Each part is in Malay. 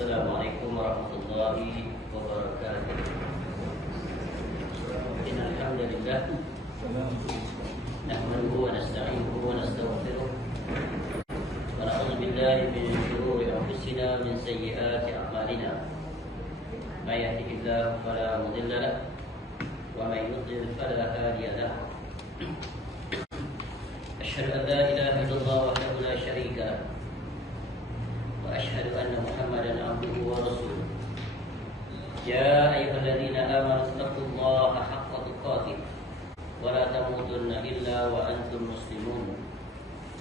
Assalamualaikum warahmatullahi wabarakatuh. Innal hamdalillah nahmaduhu wa nasta'inuhu wa nastaghfiruh wa na'udzu billahi min shururi anfusina wa min sayyiati a'malina. May yahdihillahu fala mudilla lahu wa may yudlil fala hadiya lahu. Asyhadu an la ilaha illallah wahdahu la syarika lahu wa asyhadu anna Muhammadan abduhu wa rasuluh. Ya ayyuhalladzina amanu taqullaha haqqa tuqatih wa la tamutunna illa wa antum muslimun.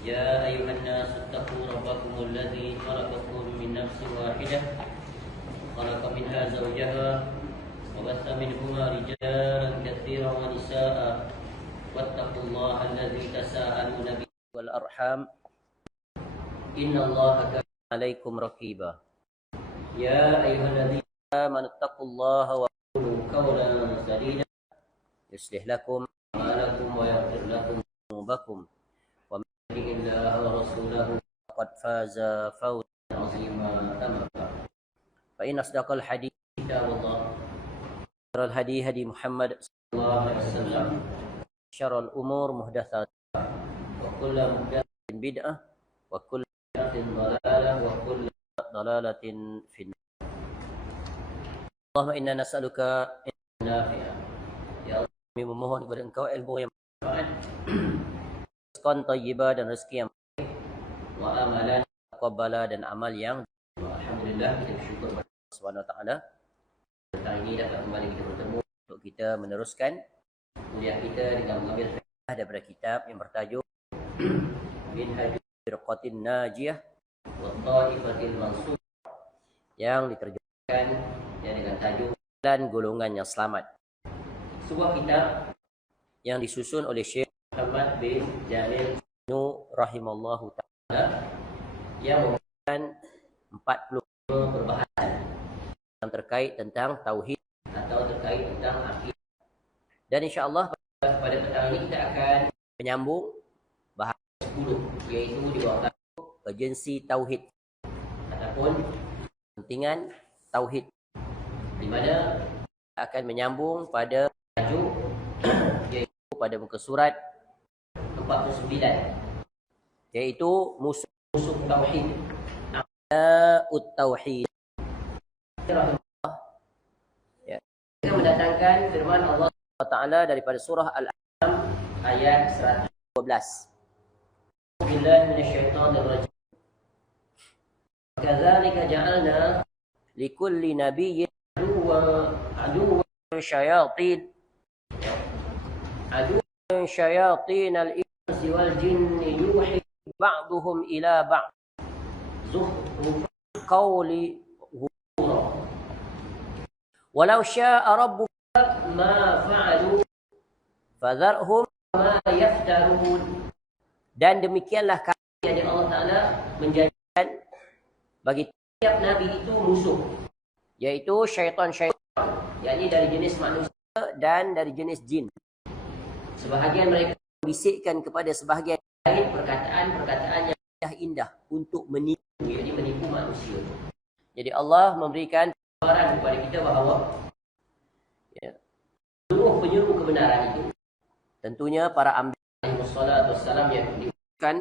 Ya ayyuhan nasu taqu rabbakumul ladzi khalaqakum min nafsin wahidah khalaqa minha zawjaha wa batha minhuma rijalan katsiran wa nisaa'a wattaqullaha alladzi tasaaluna bihi wal arham innallaha kana 'alaikum raqiba. Ya ayyuhalladzina amanu taqullaha wa qulu qawlan sadida yuslih lakum a'malakum wa yaghfir lakum dhunubakum wa man yuti'illaha wa rasulahu faqad faza fawzan 'azima. Amma ba'd. Fa inna asdaqal hadits kitabullah wa hadi Muhammad sallallahu alaihi wasallam. Syarrul umur muhdatsatuha wa kullu muhdatsatin bid'ah wa kullu bid'atin dhalalah wa kullu dhalalatin fin. Allahumma inna nas'aluka ilman nafi'an. Ya Allah, kami memohon kepada Engkau ilmu yang bermanfaat, rizqan thayyibah dan rezeki yang baik, wa amalan taqabbala dan amal yang alhamdulillah, kita bersyukur kepada Allah Subhanahu wa taala. Petang ini dapat kembali kita bertemu untuk kita meneruskan kuliah kita dengan mengambil faedah daripada kitab yang bertajuk Minhajul Firqatin Najiyah wa Thaifatil Mansur, yang diterjemahkan dengan tajuk dan golongan yang selamat. Sebuah kitab yang disusun oleh Syekh Muhammad bin Jamil rahimallahu taala, yang memberikan 40 perbahasan yang terkait tentang tauhid atau terkait tentang akidah. Dan insya-Allah pada petang ini kita akan menyambung bahasan 10, iaitu di bawah tajuk urgensi tauhid ataupun pentingan tauhid, di mana kita akan menyambung pada tajuk iaitu pada muka surat 49, iaitu musuh tauhid, a'da'ut tauhid. Ya. Kita mendatangkan firman Allah Ta'ala daripada surah Al-An'am ayat 112. Billahi minasyaitonir rajim. Kadzalika ja'alna likulli nabiyyin aduwwan syayatin al-insi wal jinni yuhi ba'duhum ila ba'd zukhrufal qawli ghurura walau syaa rabbuka ma fa'alu fadharhum ma yaftarun. Dan demikianlah kami, yakni Allah Ta'ala, menjadikan bagi tiap nabi itu musuh, yaitu syaitan-syaitan, yakni dari jenis manusia dan dari jenis jin. Sebahagian mereka membisikkan kepada sebahagian lain perkataan-perkataan yang indah untuk menipu, yakni menipu manusia. Jadi Allah memberikan gambaran kepada kita bahawa seluruh penyuruh kebenaran itu tentunya para anbiya alaihissalatu wassalam yang diutuskan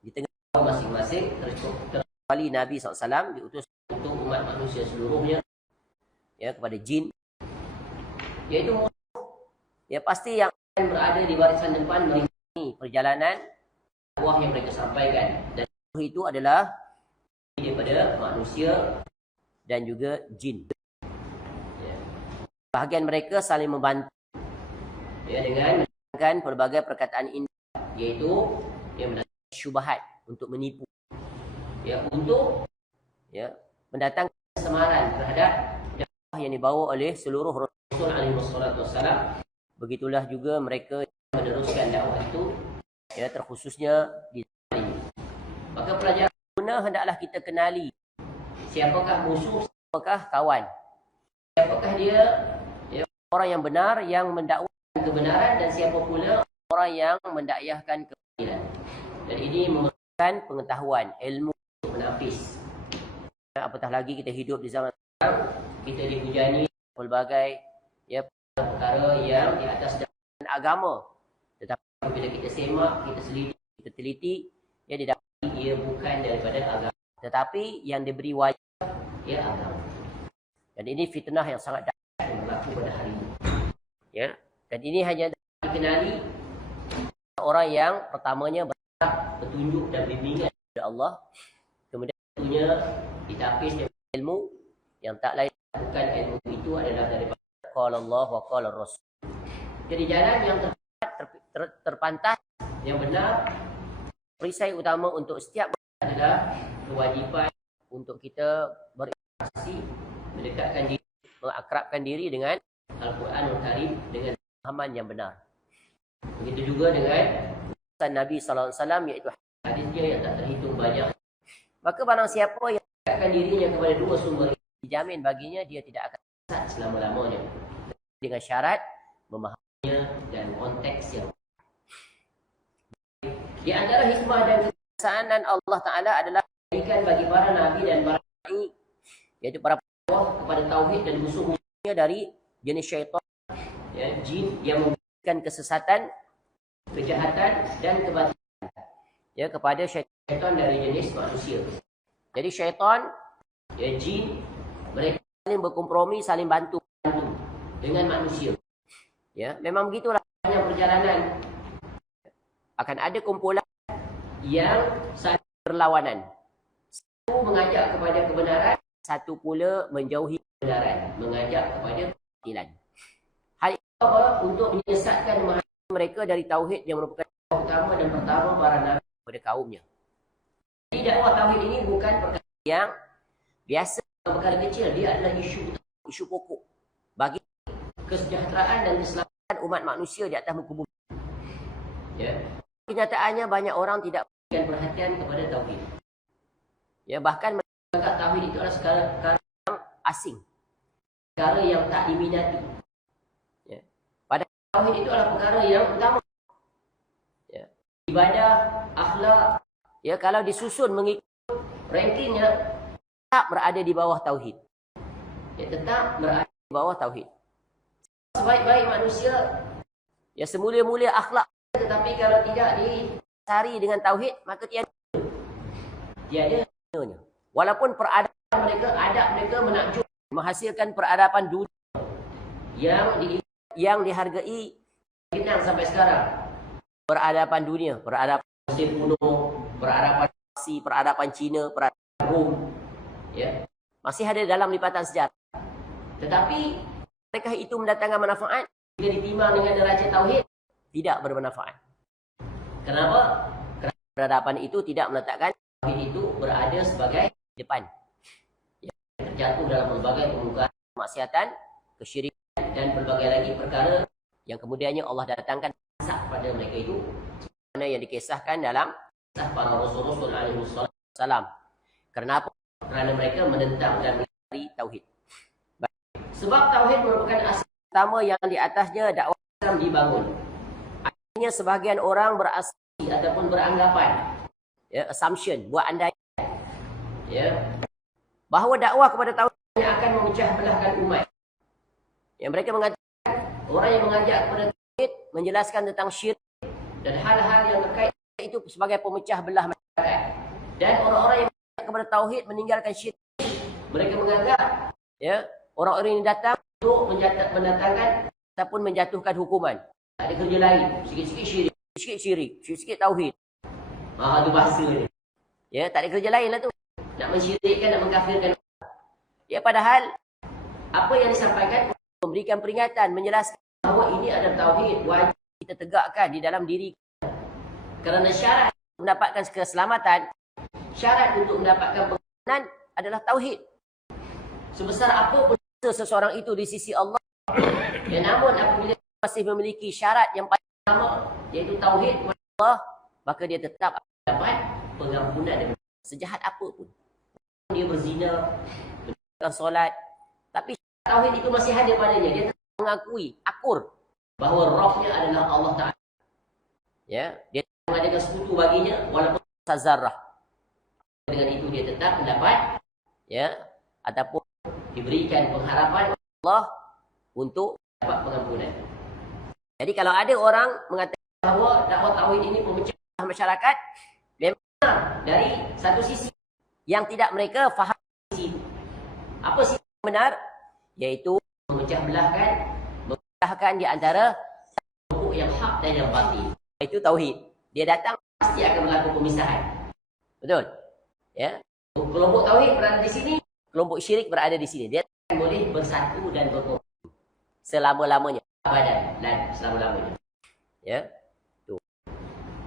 di tengah masing-masing, terkecuali Nabi SAW diutus untuk umat manusia seluruhnya, ya, kepada jin, yaitu musuh, ya, pasti yang akan berada di barisan depan melintangi perjalanan dakwah yang mereka sampaikan. Dan itu adalah daripada manusia dan juga jin. Bahagian mereka saling membantu, ya, dengan mendatangkan pelbagai perkataan indah, iaitu yang mendatangkan syubhat untuk menipu, ya, untuk, ya, mendatangkan kesemaran terhadap dakwah yang dibawa oleh seluruh Rasul alaihi wassalam. Begitulah juga mereka meneruskan dakwah itu, ya, terkhususnya di zaman ini. Maka pelajaran guna hendaklah kita kenali siapakah musuh, siapakah kawan, siapakah dia, ya, orang yang benar yang mendakwahkan kebenaran, dan siapa pula orang yang mendakwahkan kebatilan. Dan ini memerlukan pengetahuan, ilmu untuk menapis Apatah lagi kita hidup di zaman sekarang, kita dihujani pelbagai ya perkara yang di atas dasar agama. Tetapi bila kita semak, kita selidiki, kita teliti, ya didapati ia bukan daripada agama. Tetapi yang diberi wajib ya agama. Dan ini fitnah yang sangat dahsyat yang berlaku pada hari ini. Ya, dan ini hanya dikenali orang yang pertamanya berharap petunjuk dan bimbingan dari Allah. Kemudian tentunya ditapis dengan ilmu yang tak lain bukan ilmu itu adalah daripada qala Allah wa qala Rasul. Jadi jalan yang terpantas yang benar, perisai utama untuk setiap adalah kewajipan untuk kita berinteraksi, mendekatkan diri, mengakrabkan diri dengan Al-Quranul Karim dengan pemahaman yang benar. Begitu juga dengan pesan Nabi SAW, iaitu hadisnya yang tak terhitung banyak. Maka barang siapa yang mendekatkan dirinya kepada dua sumber ini, dijamin baginya dia tidak akan sesat selama-lamanya. Dengan syarat memahaminya dan konteks yang di antara hikmah dan kebijaksanaan Allah Ta'ala adalah memberikan bagi para Nabi dan para Nabi, iaitu para pengawas kepada Tauhid dan musuh-musuhnya dari jenis syaitan, ya, jin yang memberikan kesesatan, kejahatan dan kebatilan ya, kepada syaitan dari jenis manusia. Jadi syaitan, ya, jin, mereka saling berkompromi, saling bantu dengan manusia. Ya, memang begitulah perjalanan. Akan ada kumpulan yang saling berlawanan. Satu mengajak kepada kebenaran, satu pula menjauhi kebenaran, mengajak kepada kebatilan. Hal itu apa? Untuk menyesatkan mereka dari tauhid yang merupakan dakwah utama dan pertama para nabi kepada kaumnya. Jadi dakwah tauhid ini bukan perkara yang biasa, perkara kecil. Dia adalah isu pokok bagi kesejahteraan dan keselamatan umat manusia di atas muka bumi. Ya. Kenyataannya banyak orang tidak memberikan perhatian kepada tauhid. Ya, bahkan menganggap tauhid itu adalah perkara yang asing, perkara yang tak diminati. Ya. Padahal tauhid itu adalah perkara yang utama. Ya. Ibadah, akhlak, ya, kalau disusun mengikut rankingnya, tetap berada di bawah tauhid. Ya, tetap berada di bawah tauhid. Sebaik-baik manusia, ya, semulia-mulia akhlak, tetapi kalau tidak dicari dengan tauhid, maka tiada gunanya. Walaupun peradaban mereka, adab mereka menakjub, menghasilkan peradaban dunia yang dihargai Vietnam sampai sekarang. Peradaban dunia, peradaban Mesir kuno, peradaban Parsi, peradaban Cina, peradaban Rom, ya, masih ada dalam lipatan sejarah. Tetapi adakah itu mendatangkan manfaat bila ditimbang dengan neraca tauhid? Tidak bermanfaat. Kenapa? Kerana peradaban itu tidak meletakkan tauhid itu berada sebagai depan. Ya, terjatuh dalam berbagai permukaan kemaksiatan, kesyirikan dan berbagai lagi perkara yang kemudiannya Allah datangkan azab pada mereka itu, mana yang dikisahkan dalam kisah para rasul-rasul alaihi wasallam. Kenapa? Kerana mereka menentang dan mencari tauhid. Sebab tauhid merupakan asas pertama yang di atasnya dakwah Islam dibangun. Akhirnya sebahagian orang berasumsi ataupun beranggapan, ya, assumption, buat andaian, ya, bahawa dakwah kepada tauhid akan memecah belahkan umat. Yang mereka mengatakan orang yang mengajak kepada tauhid menjelaskan tentang syirik dan hal-hal yang terkait itu sebagai pemecah belah masyarakat. Dan orang-orang yang mengajak kepada tauhid meninggalkan syirik, mereka menganggap, ya, orang-orang ini datang untuk mendatangkan ataupun menjatuhkan hukuman. Tak ada kerja lain. Sikit-sikit syirik, sikit syirik, sikit tauhid. Itu bahasa ni. Ya, tak ada kerja lain lah tu. Nak mensyirikkan, nak mengkafirkan. Ya, padahal apa yang disampaikan memberikan peringatan, menjelaskan bahawa ini adalah tauhid wajib kita tegakkan di dalam diri kita. Kerana syarat mendapatkan keselamatan, syarat untuk mendapatkan pengampunan adalah tauhid. Sebesar apa pun seseorang itu di sisi Allah, ya, namun apabila masih memiliki syarat yang paling utama, iaitu tauhid kepada Allah, maka dia tetap dapat pengampunan dan sejahat apa pun. Dia berzina, meninggalkan solat, tapi tauhid itu masih ada padanya. Dia tetap mengakui, akur bahawa Rabbnya adalah Allah Ta'ala. Ya, dia tidak mengadakan sekutu baginya walaupun sazarrah. Dengan itu dia tetap mendapat, ya, ataupun diberikan pengharapan Allah untuk dapat pengampunan. Jadi kalau ada orang mengatakan bahawa dakwah tauhid ini memecah masyarakat, memang dari satu sisi yang tidak mereka faham sisi. Apa sisi yang benar? Yaitu memecah belahkan di antara kelompok yang hak dan yang batil. Itu tauhid. Dia datang pasti akan berlaku pemisahan. Betul? Ya. Kelompok tauhid berada di sini, kelompok syirik berada di sini. Dia boleh bersatu dan berkomunikasi selama-lamanya, abadan dan selama-lamanya. Ya. Tu.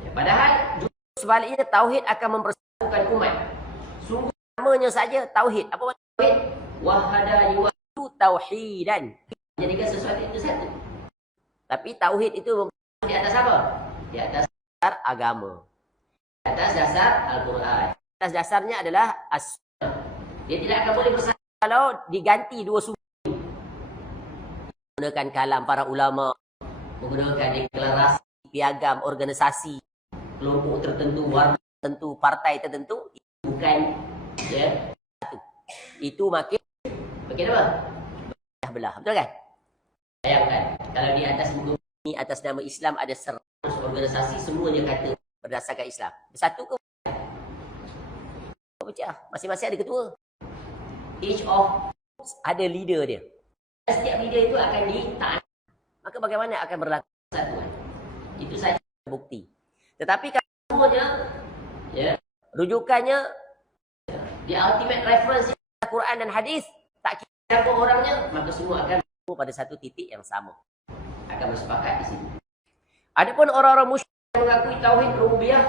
Ya, padahal justru sebaliknya tauhid akan mempersatukan umat. Sungguh namanya saja tauhid. Apa maksud tauhid? Wahada yuwahdu tauhidan. Jadikan sesuatu itu satu. Tapi tauhid itu di atas apa? Di atas dasar agama. Di atas dasar Al-Quran. Di atas dasarnya adalah as-sunnah. Dia tidak akan boleh bersatu kalau diganti dua sumber. Menggunakan kalam para ulama, menggunakan deklarasi, piagam, organisasi, kelompok tertentu, warna tertentu, partai tertentu, itu bukan ya, satu. Itu makin apa? Belah, betul kan? Bayangkan, kalau di atas muka bumi, atas nama Islam ada 100 organisasi, semuanya kata berdasarkan Islam. Bersatu ke? Pecah. Masing-masing ada ketua. Each of ada leader dia. Setiap leader itu akan ditaati. Maka bagaimana akan berlaku persatuan? Itu saja bukti. Tetapi kalau semuanya, ya, rujukannya, the ultimate reference Al-Quran dan hadis, tak kira siapa orangnya, maka semua akan bertemu pada satu titik yang sama. Akan bersepakat di situ. Adapun orang-orang musyrik yang mengakui tauhid rububiyah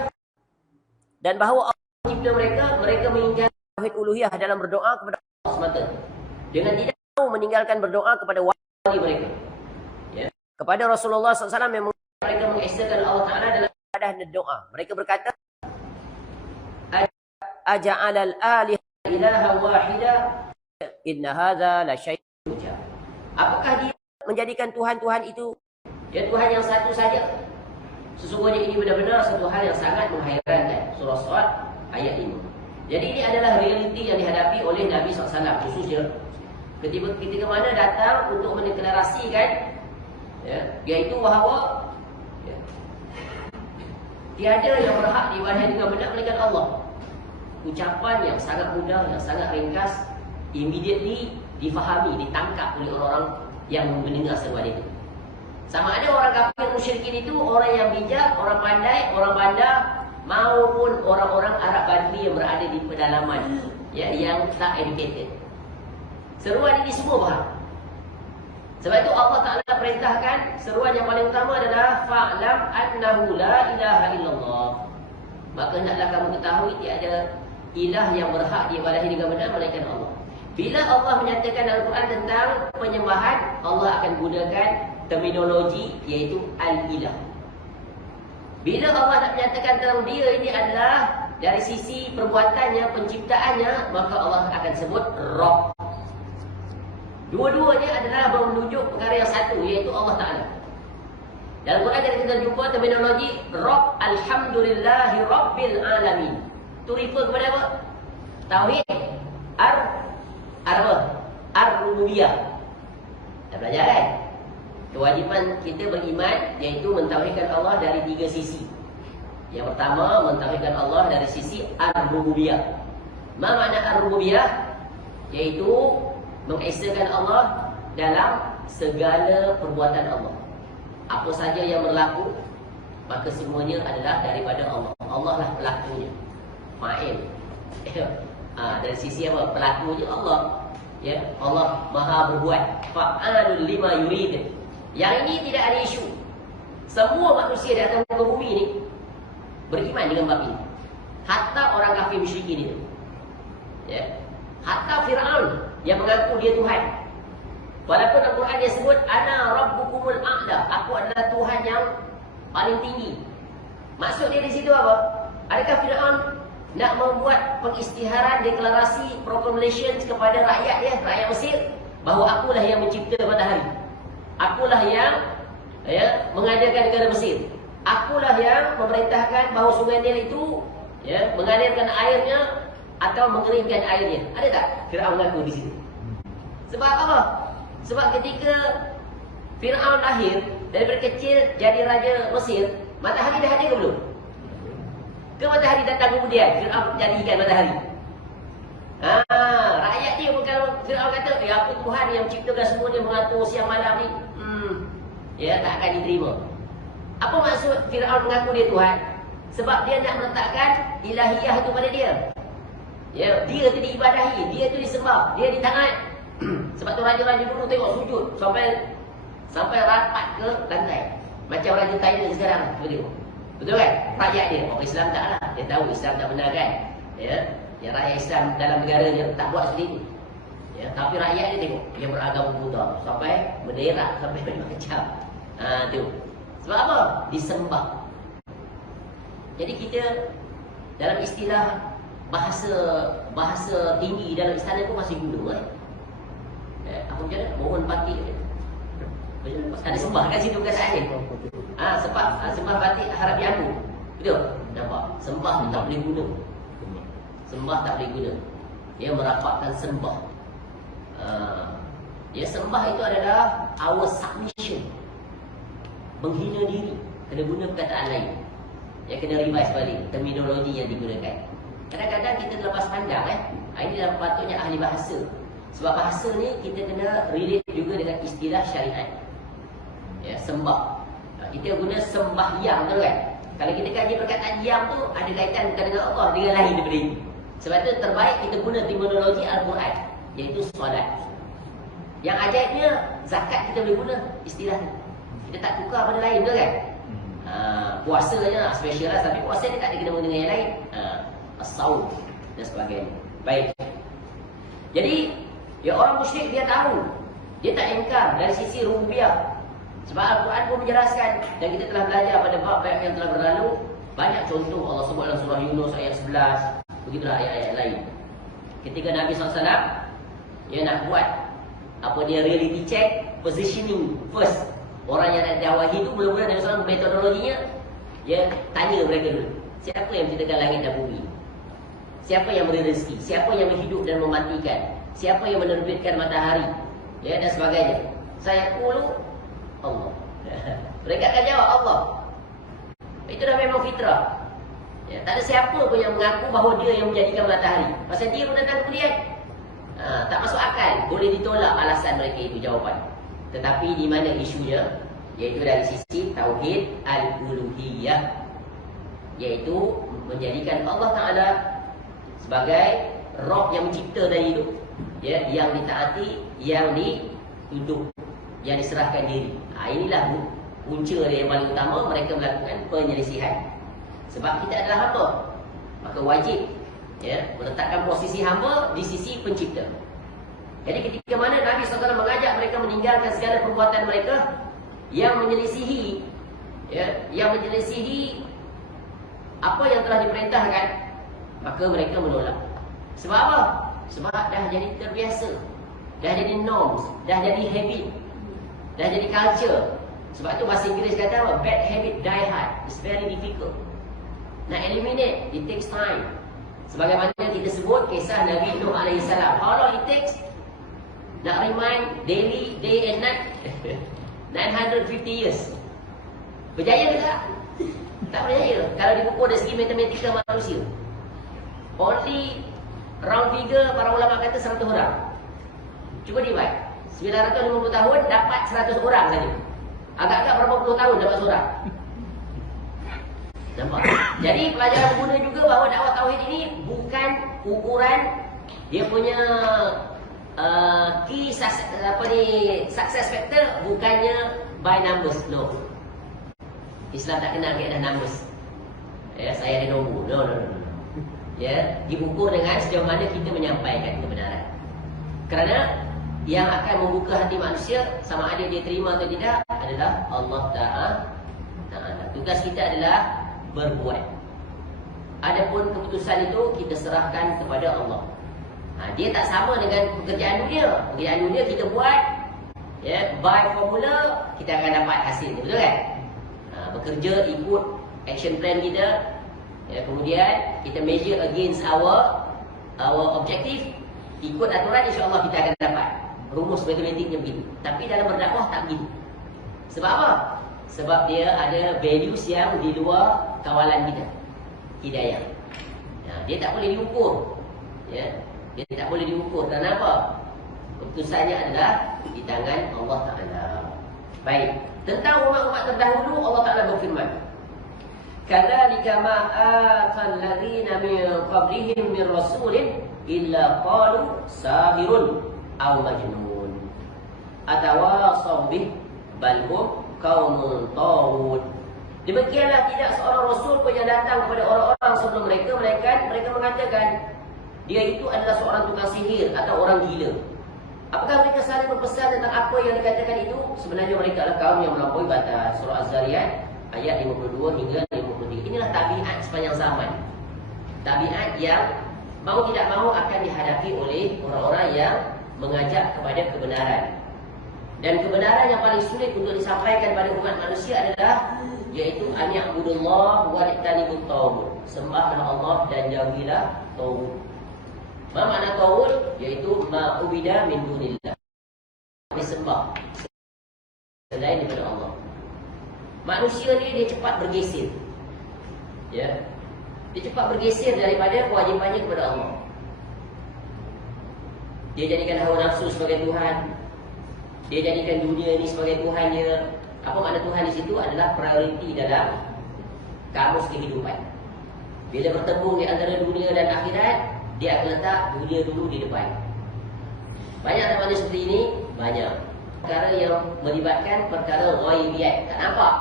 dan bahawa Allah mencipta mereka meninggalkan tauhid uluhiyah dalam berdoa kepada Allah semata. Dengan tidak mau meninggalkan berdoa kepada wali mereka. Ya. Kepada Rasulullah SAW yang mereka mengesahkan Allah Ta'ala dalam ibadah dan doa. Mereka berkata, Aja'alal alih ilaha wahida inna hadha la syai'un ujab. Apakah dia menjadikan Tuhan-Tuhan itu ya Tuhan yang satu saja? Sesungguhnya ini benar-benar satu hal yang sangat menghairankan. Surah Sad ayat 5. Jadi ini adalah realiti yang dihadapi oleh Nabi SAW khususnya ketika mana datang untuk mendeklarasikan ya, iaitu bahawa ya, tiada yang berhak diibadahi dengan benar melainkan Allah. Ucapan yang sangat mudah, yang sangat ringkas, immediately difahami, ditangkap oleh orang-orang yang mendengar seruan itu. Sama ada orang kafir musyrikin itu orang yang bijak, orang pandai, orang bandar, maupun orang-orang Arab Badui yang berada di pedalaman ya, yang tak educated. Seruan ini semua faham. Sebab itu Allah Ta'ala perintahkan seruan yang paling utama adalah fa'lam annahu la ilaha illallah. Maka hendaklah kamu ketahui tiada ilah yang berhak diibadahi dengan benar melainkan Allah. Bila Allah menyatakan dalam Al-Quran tentang penyembahan, Allah akan gunakan terminologi iaitu al-ilah. Bila Allah nak menyatakan tentang dia ini adalah dari sisi perbuatannya, penciptaannya, maka Allah akan sebut Rabb. Dua-duanya adalah menunjuk perkara yang satu, iaitu Allah Ta'ala. Dalam Quran kita jumpa terminologi Rabb, Alhamdulillahi Rabbil Alamin. Itu refer kepada apa? Tauhid Ar-Rububiyah. Dah belajar kan? Kewajipan kita beriman iaitu mentauhidkan Allah dari tiga sisi. Yang pertama, mentauhidkan Allah dari sisi Ar-Rububiyah. Apa makna Ar-Rububiyah? Iaitu mengesahkan Allah dalam segala perbuatan Allah. Apa saja yang berlaku, maka semuanya adalah daripada Allah. Allah lah pelakunya. Fa'il. Dari sisi apa? Pelakunya Allah. Ya, Allah Maha berbuat. Fa'alul lima yurid. Yang ini tidak ada isu. Semua manusia di atas muka bumi ini beriman dengan bab ini. Hatta orang kafir musyrikin itu. Ya. Hatta Fir'aun yang mengaku dia Tuhan. Walaupun Al-Quran dia sebut ana rabbukumul a'la, aku adalah Tuhan yang paling tinggi. Maksud dia di situ apa? Adakah Fir'aun nak membuat pengisytiharan, deklarasi, proclamation kepada rakyat dia, rakyat Mesir, bahawa akulah yang mencipta matahari, akulah yang mengadakan negara Mesir, akulah yang memerintahkan bahawa sungai Nil itu mengalirkan airnya atau mengeringkan airnya. Ada tak Firaun mengaku di situ? Sebab apa? Sebab ketika Firaun lahir daripada kecil jadi raja Mesir, matahari dah ada ke belum? Ke matahari datang kemudian Firaun jadikan matahari? Rakyat dia kalau Firaun kata, apa Tuhan yang ciptakan semua dia mengatur siang malam ni? Ya, tak akan diterima. Apa maksud Firaun mengaku dia Tuhan? Sebab dia nak meletakkan ilahiyah itu pada dia. Ya, dia tu diibadahi, dia tu disembah, dia ditaat. Sebab tu raja-raja dulu tengok sujud sampai rapat ke lantai. Macam raja Thailand sekarang, betul? Betul kan? Rakyat dia, orang Islam taklah. Dia tahu Islam tak benar kan? Ya, yang rakyat Islam dalam negara dia tak buat seperti itu. Ya, tapi rakyat dia tengok, dia beragama Buddha sampai berderak sampai macam. Tu. Sebab apa? Disembah. Jadi kita dalam istilah bahasa tinggi dalam istana pun masih guna apa macam mana? Mohon batik. Ada sembah kat situ bukan sahaja. Sembah batik harap diaku. Betul? Nampak? Sembah tu tak boleh guna. Sembah tak boleh guna. Dia merapatkan sembah. Sembah itu adalah our submission. Menghina diri. Kena guna perkataan lain. Kena revise balik terminologi yang digunakan. Kadang-kadang kita terlepas pandang ini dalam patutnya ahli bahasa. Sebab bahasa ni kita kena relate juga dengan istilah syariat. Sembah. Kita guna sembahyang tu kan. Kalau kita kaji perkataan yang tu ada kaitan bukan dengan Allah, dengan lain daripada itu. Sebab tu terbaik kita guna terminologi Al-Quran, iaitu solat. Yang ajaibnya zakat kita boleh guna istilah ni. Kita tak tukar benda lain tu kan. Puasa je special lah, tapi puasa ni tak ada kena dengan yang lain. As-saum dan sebagainya. Baik. Jadi orang musyrik dia tahu, dia tak ingkar dari sisi rububiyah. Sebab Al-Quran pun menjelaskan, dan kita telah belajar pada bab yang telah berlalu, banyak contoh Allah sebut dalam surah Yunus ayat 11. Begitulah ayat-ayat lain. Ketika Nabi SAW dia nak buat dia reality check, positioning first. Orang yang nak dakwahi itu mula-mula Nabi SAW metodologinya, dia tanya mereka dulu, siapa yang menciptakan langit dan bumi? Siapa yang beri rezeki? Siapa yang menghidup dan mematikan? Siapa yang menerbitkan matahari? Dan sebagainya. Saya qulu Allah. Mereka akan jawab Allah. Itu dah memang fitrah. Tak ada siapa pun yang mengaku bahawa dia yang menjadikan matahari. Pasal dia pun datang kemudian. Tak masuk akal. Boleh ditolak alasan mereka itu, jawapan. Tetapi di mana isunya? Iaitu dari sisi tauhid al-uluhiyah, iaitu menjadikan Allah Ta'ala sebagai Rabb yang mencipta dan hidup, yang ditaati, yang ditunduk, yang diserahkan diri. Inilah punca dia yang paling utama mereka melakukan penyelisihan. Sebab kita adalah hamba, maka wajib meletakkan posisi hamba di sisi pencipta. Jadi ketika mana Nabi SAW mengajak mereka meninggalkan segala perbuatan mereka yang menyelisihi apa yang telah diperintahkan, maka mereka menolak. Sebab apa? Sebab dah jadi terbiasa, dah jadi norms, dah jadi habit, dah jadi culture. Sebab tu bahasa Inggeris kata apa? Bad habit die hard. It's very difficult. Nak eliminate, it takes time. Sebagaimana kita sebut kisah Nabi Nuh AS. How long it takes? Nak remind daily, day and night 950 years. Berjaya ke tak? Tak berjaya. Kalau diukur dari segi matematika manusia, only round figure para ulama kata 100 orang. Cuba divide 950 tahun dapat 100 orang saja. Agak-agak berapa puluh tahun dapat seorang. Nampak? Jadi pelajaran berguna juga bahawa dakwah tauhid ini bukan ukuran dia punya key success factor, bukannya by numbers. No. Islam tak kenal keadaan numbers. Saya ada nombor. No. Diukur dengan sejauh mana kita menyampaikan kebenaran. Kerana yang akan membuka hati manusia, sama ada dia terima atau tidak, adalah Allah Ta'ala. Tugas kita adalah berbuat. Adapun keputusan itu kita serahkan kepada Allah. Dia tak sama dengan pekerjaan dunia. Pekerjaan dunia kita buat, by formula, kita akan dapat hasil. Betul kan? Bekerja ikut action plan kita, kemudian kita measure against our our objective, ikut aturan, insya-Allah kita akan dapat. Rumus matematiknya begitu. Tapi dalam berdakwah tak begitu. Sebab apa? Sebab dia ada values yang di luar kawalan kita. Hidayah. Dia tak boleh diukur. Ya. Dia tak boleh diukur. Kenapa? Keputusannya adalah di tangan Allah Ta'ala. Baik. Tentang umat-umat terdahulu, Allah Ta'ala berfirman, kadzalika ma atal ladzina min qablihim min rasulin illa qalu sahirun aw majnun atawasaw bih bal hum qaumun taghut. Demikianlah tidak seorang rasul pun yang datang kepada orang-orang sebelum mereka, mereka mengatakan dia itu adalah seorang tukang sihir atau orang gila. Apakah mereka saling berpesan tentang apa yang dikatakan itu? Sebenarnya mereka adalah kaum yang melampaui batas. Surah Az-Zariyat ayat 52 hingga 53. Inilah tabiat sepanjang zaman. Tabiat yang mau tidak mau akan dihadapi oleh orang-orang yang mengajak kepada kebenaran. Dan kebenaran yang paling sulit untuk disampaikan pada umat manusia adalah yaitu an ya'budullah wa yajtanibut taghut. Sembahlah Allah dan jauhilah taghut. Apa makna taghut? Yaitu ma'ubida min dunillah. Disembah selain daripada Allah. Manusia ni dia cepat bergeser. Ya. Dia cepat bergeser daripada kewajipannya kepada Allah. Dia jadikan hawa nafsu sebagai Tuhan. Dia jadikan dunia ini sebagai Tuhannya. Apa makna Tuhan di situ? Adalah prioriti dalam kamus kehidupan. Bila bertemu di antara dunia dan akhirat, dia akan letak dunia dulu di depan. Banyak teman seperti ini? Banyak. Perkara yang melibatkan perkara ghaibiyat, tak nampak.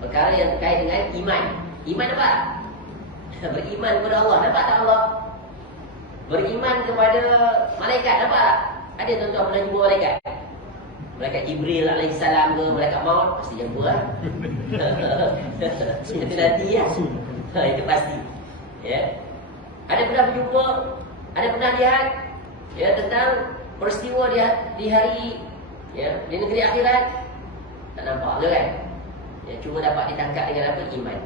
Perkara yang terkait dengan iman. Iman apa? Beriman kepada Allah. Nampak tak Allah? Beriman kepada malaikat. Nampak tak? Ada tuan-tuan pernah jumpa malaikat? Malaikat Jibril alaihissalam ke, malaikat maut, pasti jumpa lah. Itu nanti ya. Itu pasti. Ya. Ada pernah berjumpa, ada pernah lihat ya tentang peristiwa di hari ya di negeri akhirat? Tak nampak ke kan? Ya, cuma dapat ditangkap dengan apa? Iman.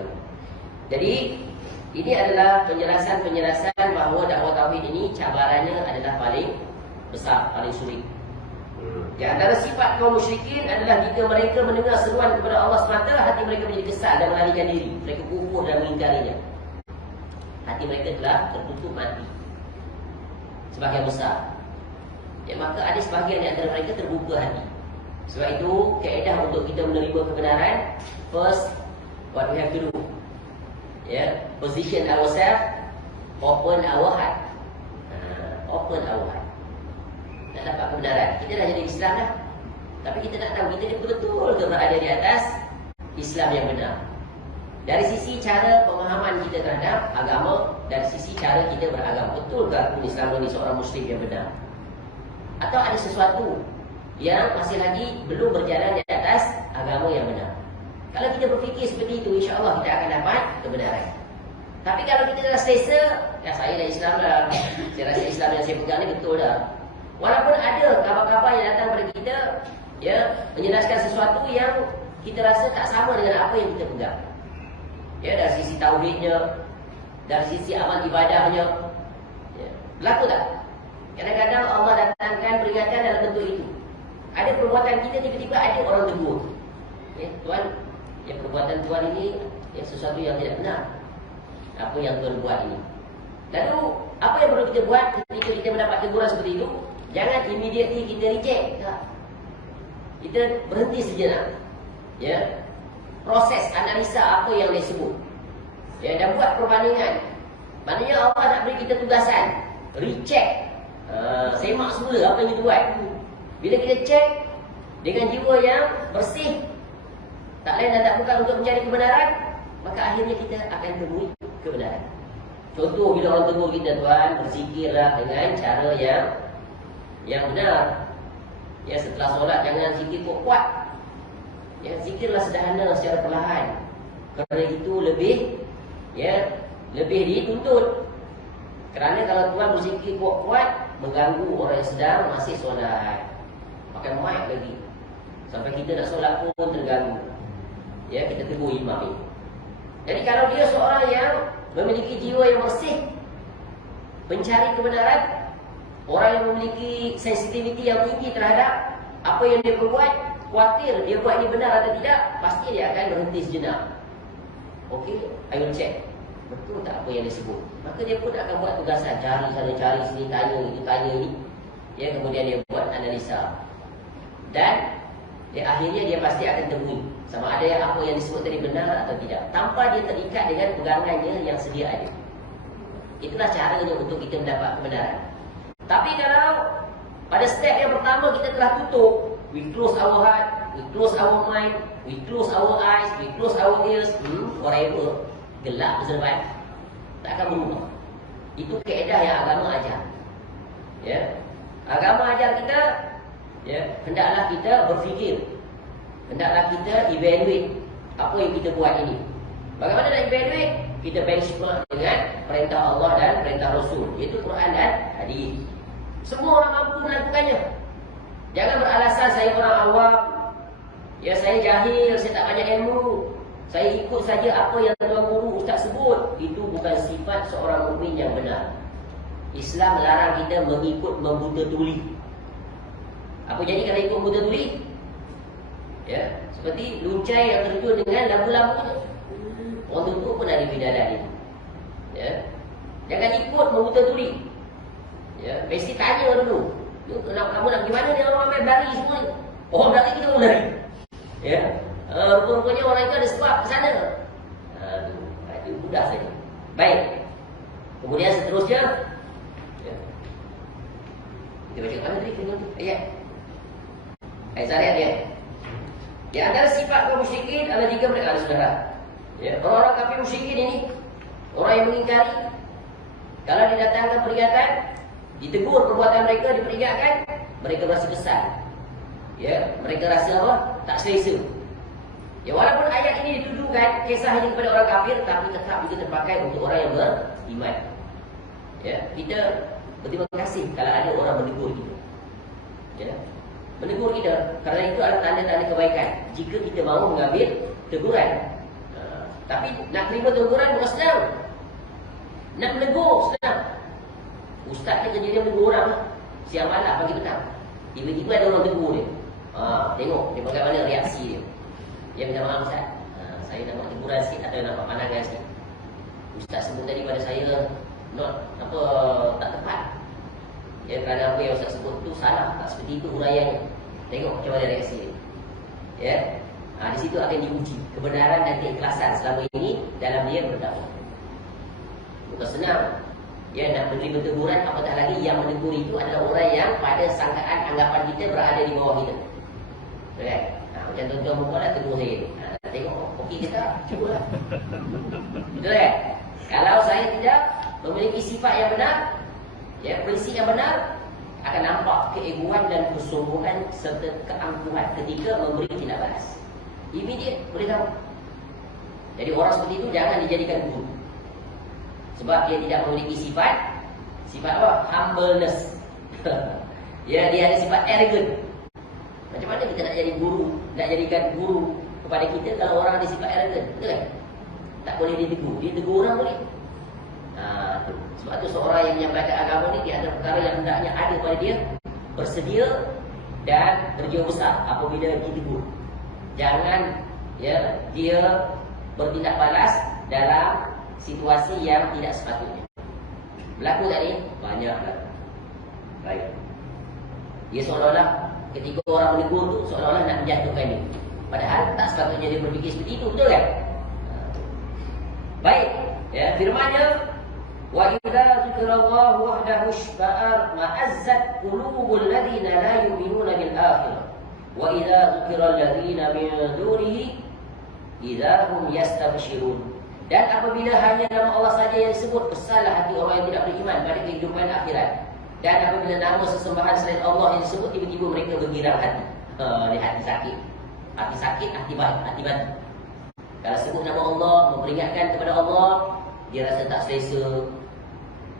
Tu. Jadi ini adalah penjelasan bahawa dakwah tauhid ini cabarannya adalah paling besar, paling sulit. Di antara sifat kaum musyrikin adalah jika mereka mendengar seruan kepada Allah semata, hati mereka menjadi kesal dan melarikan diri. Mereka kufur dan mengingkarinya. Hati mereka telah tertutup mati. Sebagian besar. Ya, maka ada sebahagian di antara mereka terbuka hati. Sebab itu, kaedah untuk kita menerima kebenaran, first, what we have to do. Ya, position ourselves, open our heart. Open our heart. Nak dapat kebenaran. Kita dah jadi Islam dah. Tapi kita nak tahu kita ni betul-betul ke berada di atas Islam yang benar. Dari sisi cara pemahaman kita terhadap agama, dari sisi cara kita beragama. Betul ke aku ni selama ni seorang Muslim yang benar? Atau ada sesuatu yang masih lagi belum berjalan di atas agama yang benar? Kalau kita berfikir seperti itu, insya-Allah kita akan dapat kebenaran. Tapi kalau kita dah selesa, ya saya dah Islam dah. Saya rasa Islam yang saya pegang ni betul dah. Walaupun ada khabar-khabar yang datang kepada kita, ya, menjelaskan sesuatu yang kita rasa tak sama dengan apa yang kita pegang. Ya, dari sisi tauhidnya, dari sisi amal ibadahnya, ya, berlaku tak? Kadang-kadang Allah datangkan peringatan dalam bentuk itu. Ada perbuatan kita tiba-tiba ada orang tegur. Ya, Tuan, ya perbuatan Tuan ini ya sesuatu yang tidak benar. Apa yang Tuan buat ini? Lalu apa yang perlu kita buat ketika kita mendapat teguran seperti itu? Jangan immediately kita reject. Tak. Kita berhenti sejenak. Ya. Proses analisa apa yang dia sebut. Ya, dan buat perbandingan. Maknanya Allah nak beri kita tugasan. Recheck. Semak semula apa yang kita buat. Bila kita cek dengan jiwa yang bersih, tak lain dan tak bukan untuk mencari kebenaran, maka akhirnya kita akan temui kebenaran. Contoh bila orang tegur kita, Tuan, berzikirlah dengan cara yang benar. Ya, setelah solat jangan zikir kuat-kuat. Ya, zikirlah sederhana secara perlahan. Kerana itu lebih dituntut. Kerana kalau Tuan berzikir kuat-kuat, mengganggu orang yang sedang masih solat. Pakai mic lagi. Sampai kita nak solat pun terganggu. Ya, kita tegur imam ini. Jadi kalau dia seorang yang memiliki jiwa yang bersih, pencari kebenaran, orang yang memiliki sensitiviti yang tinggi terhadap apa yang dia buat, khawatir dia buat ini benar atau tidak, pasti dia akan berhenti sejenak. Okey, I will check. Betul tak apa yang dia sebut? Maka dia pun akan buat tugasan, cari sana, cari sini, tanya itu, tanya ini. Ya, kemudian dia buat analisa. Dan akhirnya dia pasti akan temui sama ada yang apa yang disebut tadi benar atau tidak, tanpa dia terikat dengan pegangannya yang sedia ada. Itulah caranya untuk kita mendapat kebenaran. Tapi kalau pada step yang pertama kita telah tutup, we close our heart, we close our mind, we close our eyes, we close our ears, forever, gelap masa depan, tak akan berubah. Itu kaedah yang agama ajar. Ya, agama ajar kita, ya, hendaklah kita berfikir, hendaklah kita evaluate apa yang kita buat ini. Bagaimana nak evaluate? Kita benchmark dengan perintah Allah dan perintah Rasul, iaitu Quran dan hadis. Semua orang mampu melakukannya. Jangan beralasan saya orang awam, ya saya jahil, saya tak banyak ilmu, saya ikut saja apa yang tuan guru ustaz sebut. Itu bukan sifat seorang mukmin yang benar. Islam melarang kita mengikut membuta tuli. Apa jadi kalau ikut membuta tuli? Ya, seperti luncai yang terjun dengan lampu-lampu tu. Orang tentu pun ada bidadari. Ya, jangan ikut membuta tuli. Ya, mesti tanya dulu. Kamu nak pergi mana ni, orang ramai berlari semua ni. Orang berlari kita pun berlari. Ya, rupa-rupanya orang itu ada sebab ke sana. Itu mudah saja. Baik. Kemudian seterusnya, ya. Kita baca mana tadi kena tu? Ayat. Ayat Zariat ya. Di antara sifat kaum musyrikin ada 3 mereka, saudara. Ya, orang-orang kafir musyrikin ini, orang yang mengingkari, kalau didatangkan peringatan, ditegur perbuatan mereka, diperingatkan, mereka merasa kesal. Ya, mereka rasa apa? Tak selesa. Ya, walaupun ayat ini ditujukan kisah hanya kepada orang kafir, tapi tetap juga terpakai untuk orang yang beriman. Ya, kita berterima kasih kalau ada orang menegur kita. Ya, menegur kita, kerana itu adalah tanda-tanda kebaikan. Jika kita mahu mengambil teguran. Tapi nak terima teguran bukan senang. Nak menegur senang. Ustaz kita kerja dia menegur orang siang malam, pagi petang. Tiba-tiba ada orang tegur dia. Tengok dia bagaimana reaksi dia. Dia minta maaf Ustaz, saya nak buat teguran sikit atau nak buat pandangan sikit. Ustaz sebut tadi pada saya tak tepat. Ya, kerana apa yang Ustaz sebut tu salah, tak seperti itu huraiannya. Tengok macam mana reaksi dia. Ya. Di situ akan diuji kebenaran dan keikhlasan selama ini dalam dia berdakwah. Bukan senang. Ya, nak menerima teguran, apatah lagi yang menegur itu adalah orang yang pada sangkaan anggapan kita berada di bawah kita. Betul kan? Macam tuan-tuan muka dah tegur saya. Tengok, okey kita cubalah. Betul kan? Kalau saya tidak memiliki sifat yang benar, ya, prinsip yang benar, akan nampak keegoan dan kesungguhan serta keangkuhan ketika memberi tindak balas. Immediate boleh tahu. Jadi orang seperti itu jangan dijadikan guru. Sebab dia tidak memiliki sifat apa? Humbleness. Ya, dia ada sifat arrogant. Macam mana kita nak jadi guru, nak jadikan guru kepada kita kalau orang ada sifat arrogant? Betul kan? Tak boleh ditegur. Dia tegur orang boleh. Sebab tu seorang yang menyampaikan agama ni, di antara perkara yang hendaknya ada pada dia, bersedia dan berjiwa besar apabila ditegur. Jangan ya dia bertindak balas dalam situasi yang tidak sepatutnya. Berlaku tak ni? Banyaklah. Baik. Dia seolah-olah ketika orang menegur tu seolah-olah nak menjatuhkan dia. Padahal tak sepatutnya dia berfikir seperti itu, betul kan? Baik. Ya, firman-Nya, wa idza dzikrallahu wahdahu ishba'ar ma'azzat qulubul ladzina la yu'minuna bil akhirah. Wa idza dzikrul ladzina min dunihi idza hum yastabshirun. Dan apabila hanya nama Allah saja yang disebut, besarlah hati orang yang tidak beriman pada kehidupan akhirat. Dan apabila nama sesembahan selain Allah yang disebut, tiba-tiba mereka bergirang hati. Dia hati sakit. Hati sakit, hati mati. Kalau sebut nama Allah, memperingatkan kepada Allah, dia rasa tak selesa.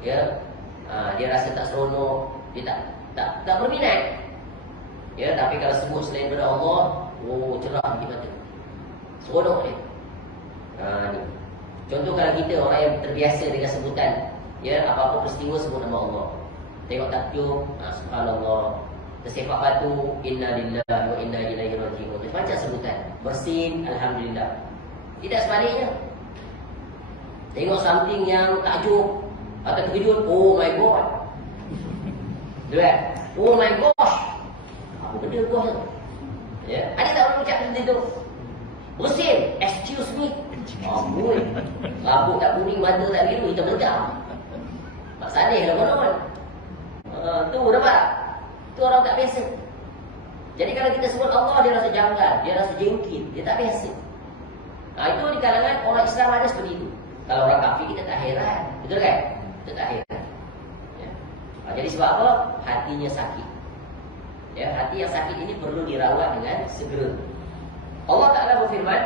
Ya, dia rasa tak seronok. Dia tak berminat. Ya, tapi kalau sebut selain daripada Allah, cerah di mata. Seronok dia. Ni. Contoh kalau kita orang yang terbiasa dengan sebutan Ya, apa-apa peristiwa sebut nama Allah. Tengok takjub, subhanallah. Tersepak batu, inna lillahi wa inna ilaihi raji'un. Macam sebutan. Bersin, alhamdulillah. Tidak sebaliknya. Tengok something yang takjub atau terkejut, oh my god. Betul tak? Oh my gosh. Apa benda gosh tu? Ya, ada tak orang ucap benda tu? Bersin, excuse me. Amboi. Rambut tak kuning, mata tak biru, hitam legam. Tak sadih lah konon. Tu nampak? Tu orang tak biasa. Jadi kalau kita sebut Allah, dia rasa janggal, dia rasa jengkit, dia tak biasa. Itu di kalangan orang Islam ada seperti itu. Kalau orang kafir kita tak heran. Betul kan? Kita tak heran. Ya. Jadi sebab apa? Hatinya sakit. Ya, hati yang sakit ini perlu dirawat dengan segera. Allah Ta'ala berfirman,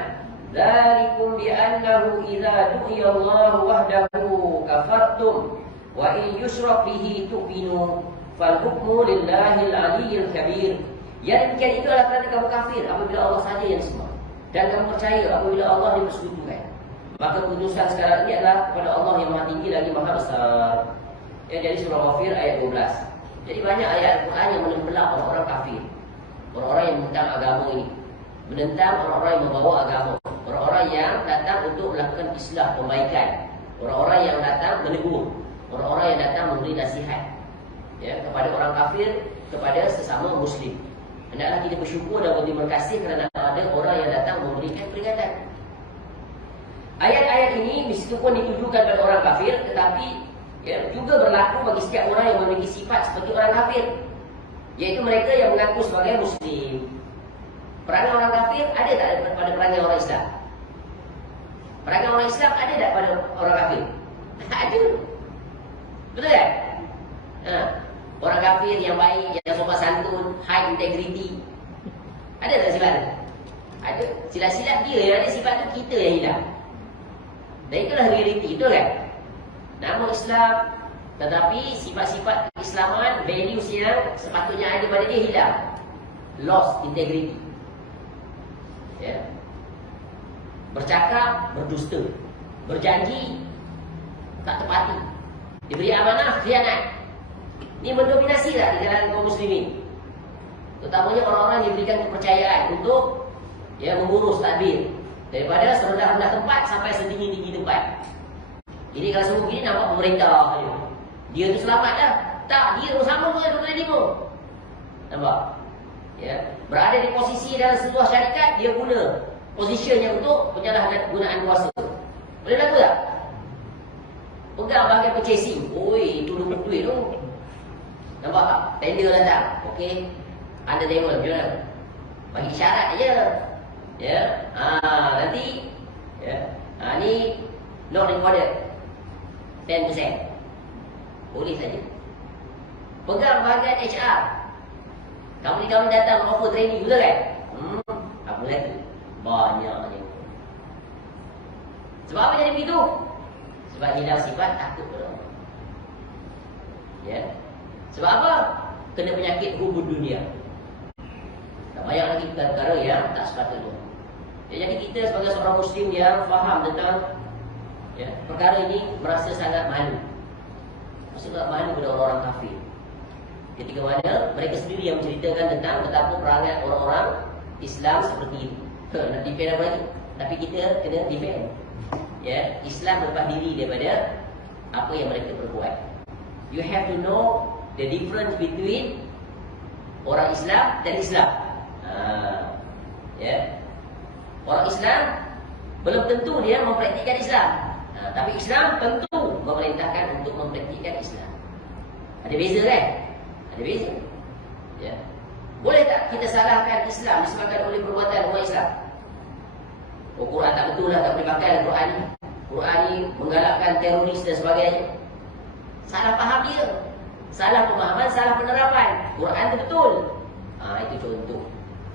"Dzalikum bi annahu idza du'iya Allah wahdahu kafartum wa in yushrak bihi tu'minu fal hukmu lillahil aliyyil kabir." Yang demikian itu adalah kerana kamu kafir apabila Allah saja yang semua, dan kamu percaya apabila Allah dipersekutukan. Maka keputusan sekarang ini adalah kepada Allah yang Maha Tinggi lagi Maha Besar. Ya, jadi surah Ghafir ayat 12. Jadi banyak ayat Al-Quran yang menentang orang-orang kafir, orang-orang yang menentang agama ini, menentang orang-orang yang membawa agama, orang-orang yang datang untuk melakukan islah, perbaikan, orang-orang yang datang menegur, orang-orang yang datang memberi nasihat, ya, kepada orang kafir, kepada sesama Muslim. Hendaklah kita bersyukur dan berterima kasih kerana ada orang yang datang memberikan peringatan. Ayat-ayat ini meskipun ditujukan kepada orang kafir, tetapi ya, juga berlaku bagi setiap orang yang memiliki sifat seperti orang kafir, iaitu mereka yang mengaku sebagai Muslim. Perangai orang kafir ada tak pada perangai orang Islam? Perangai orang Islam ada tak pada orang kafir? Ada. Betul tak? Orang kafir yang baik, yang sopan santun, high integrity, ada tak sifat tu? Ada. Silap-silap dia yang ada sifat tu, kita yang hilang. Dan itulah realiti, betul kan? Nama Islam, tetapi sifat-sifat keislaman, values yang sepatutnya ada pada dia hilang. Lost integrity. Ya. Bercakap, berdusta. Berjanji, tak tepati. Diberi amanah, khianat. Ini mendominasi tak di dalam kaum muslimin. Terutamanya orang-orang yang diberikan kepercayaan untuk ya, mengurus tadbir. Daripada serendah-rendah tempat sampai setinggi-tinggi tempat. Ini kalau semua begini nampak pemerintah dia tu selamat dah. Tak, dia sama pun dengan demo. Nampak? Ya, berada di posisi dalam sebuah syarikat, dia guna positionnya untuk penyalahgunaan kuasa. Boleh laku tak? Pegang bahagian purchasing. Oi, itu lumut duit tu. Nampak tak? Tender datang. Okey. Anda tengok macam mana? Bagi syarat je. Ya. Nanti ya. Ni not recorded. 10%. Boleh saja. Pegang bahagian HR. Kamu datang offer training, betul kan? Apa lagi? Banyaknya. Sebab apa jadi begitu? Sebab hilang sifat takut kepada Allah. Ya. Sebab apa? Kena penyakit hubud dunia. Tak banyak lagi perkara yang tak sepatutnya. Ya, jadi kita sebagai seorang Muslim yang faham tentang ya, perkara ini, merasa sangat malu. Sangat malu kepada orang-orang kafir. Ketika mana mereka sendiri yang menceritakan tentang betapa perangai orang-orang Islam seperti itu. Nak defend apa lagi? Tapi kita kena defend. Ya, Islam berlepas diri daripada apa yang mereka perbuat. You have to know the difference between orang Islam dan Islam. Ya. Orang Islam belum tentu dia mempraktikkan Islam. Tapi Islam tentu memerintahkan untuk mempraktikkan Islam. Ada beza kan? Ada beza. Ya. Boleh tak kita salahkan Islam disebabkan oleh perbuatan orang Islam? Quran tak betul lah, tak boleh pakai Quran ni. Quran ni menggalakkan teroris dan sebagainya. Salah faham dia. Salah pemahaman, salah penerapan. Quran tu betul. Itu contoh.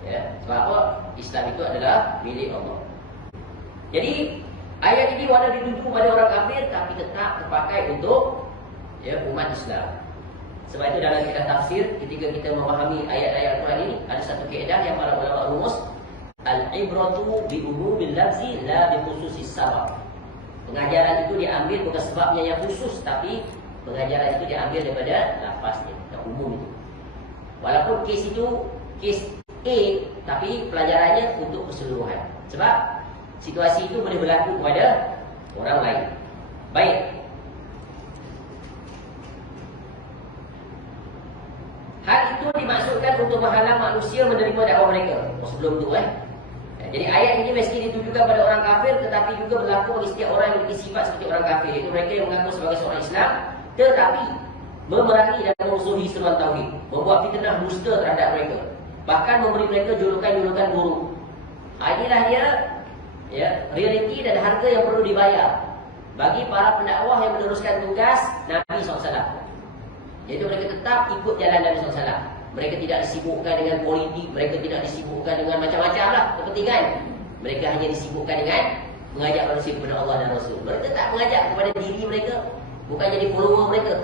Ya. Sebab apa? Islam itu adalah milik Allah. Jadi ayat ini walau dituju pada orang kafir, tapi tetap terpakai untuk ya, umat Islam. Sebab itu dalam kitab tafsir, ketika kita memahami ayat-ayat Al-Quran ini, ada satu kaedah yang para ulama rumus, al-ibratu bi umubil lafzi la bi khususis sabab. Pengajaran itu diambil bukan sebabnya yang khusus, tapi pengajaran itu diambil daripada lafaznya yang umum itu. Walaupun kes itu kes A, tapi pelajarannya untuk keseluruhan. Sebab situasi itu boleh berlaku kepada orang lain. Baik. Hal itu dimaksudkan untuk menghalang manusia menerima dakwah mereka. Sebelum tu jadi ayat ini meski ditujukan pada orang kafir, tetapi juga berlaku bagi setiap orang yang memiliki sifat seperti orang kafir, iaitu mereka yang mengaku sebagai seorang Islam, tetapi memerangi dan memusuhi seruan tauhid, membuat fitnah dusta terhadap mereka, bahkan memberi mereka julukan-julukan buruk. Inilah dia realiti dan harga yang perlu dibayar bagi para pendakwah yang meneruskan tugas Nabi SAW. Iaitu mereka tetap ikut jalan Nabi SAW. Mereka tidak disibukkan dengan politik, mereka tidak disibukkan dengan macam-macam lah kepentingan. Mereka hanya disibukkan dengan mengajak manusia kepada Allah dan Rasul. Mereka tak mengajak kepada diri mereka, bukan jadi follower mereka,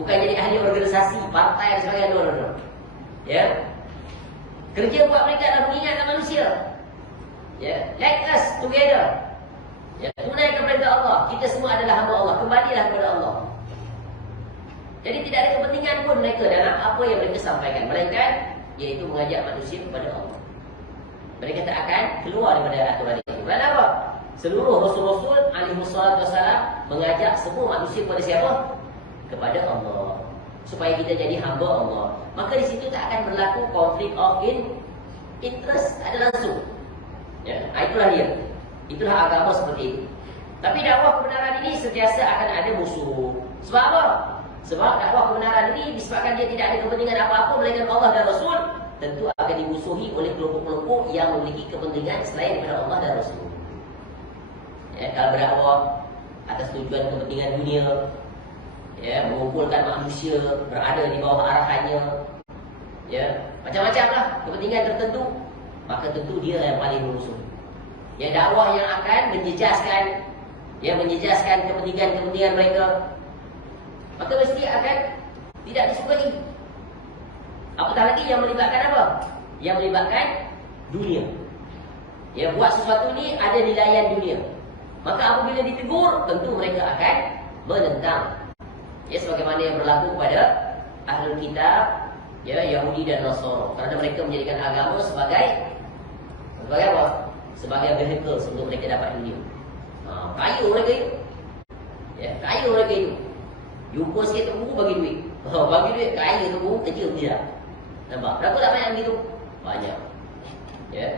bukan jadi ahli organisasi, partai dan sebagainya. No. Ya. Kerja buat mereka adalah mengingatkan manusia. Ya, let us together. Ya, tunaikan perintah Allah. Kita semua adalah hamba Allah. Kembalilah kepada Allah. Jadi tidak ada kepentingan pun mereka dalam apa yang mereka sampaikan, melainkan iaitu mengajak manusia kepada Allah. Mereka tak akan keluar daripada aturan itu. Kerana apa? Seluruh Rasul-Rasul alaihissalam mengajak semua manusia kepada siapa? Kepada Allah. Supaya kita jadi hamba Allah. Maka di situ tak akan berlaku konflik of interest, ada langsung. Ya, itulah dia. Itulah agama seperti itu. Tapi dakwah kebenaran ini sentiasa akan ada musuh. Sebab apa? Sebab dakwah kebenaran ini disebabkan dia tidak ada kepentingan apa-apa melainkan Allah dan Rasul, tentu akan dimusuhi oleh kelompok-kelompok yang memiliki kepentingan selain daripada Allah dan Rasul. Ya, kalau berdakwah atas tujuan kepentingan dunia, ya, mengumpulkan manusia berada di bawah arahannya, ya, macam-macamlah kepentingan tertentu, maka tentu dia yang paling memusuhi. Ya, dakwah yang akan menjejaskan kepentingan mereka, maka mesti akan tidak disukai. Apatah lagi yang melibatkan apa? Yang melibatkan dunia. Ya, buat sesuatu ni ada nilaian dunia. Maka apabila ditegur, tentu mereka akan menentang. Ya, sebagaimana yang berlaku kepada Ahlul Kitab, ya, Yahudi dan Nasara. Kerana mereka menjadikan agama sebagai apa? Sebagai vehicle untuk mereka dapat dunia. Kaya mereka itu. Ya, kaya mereka itu. Jumpa sikit tu guru bagi duit. Bagi duit, kaya tu guru, kecil tidak. Nampak? Berapa tak banyak begitu? Banyak. Ya.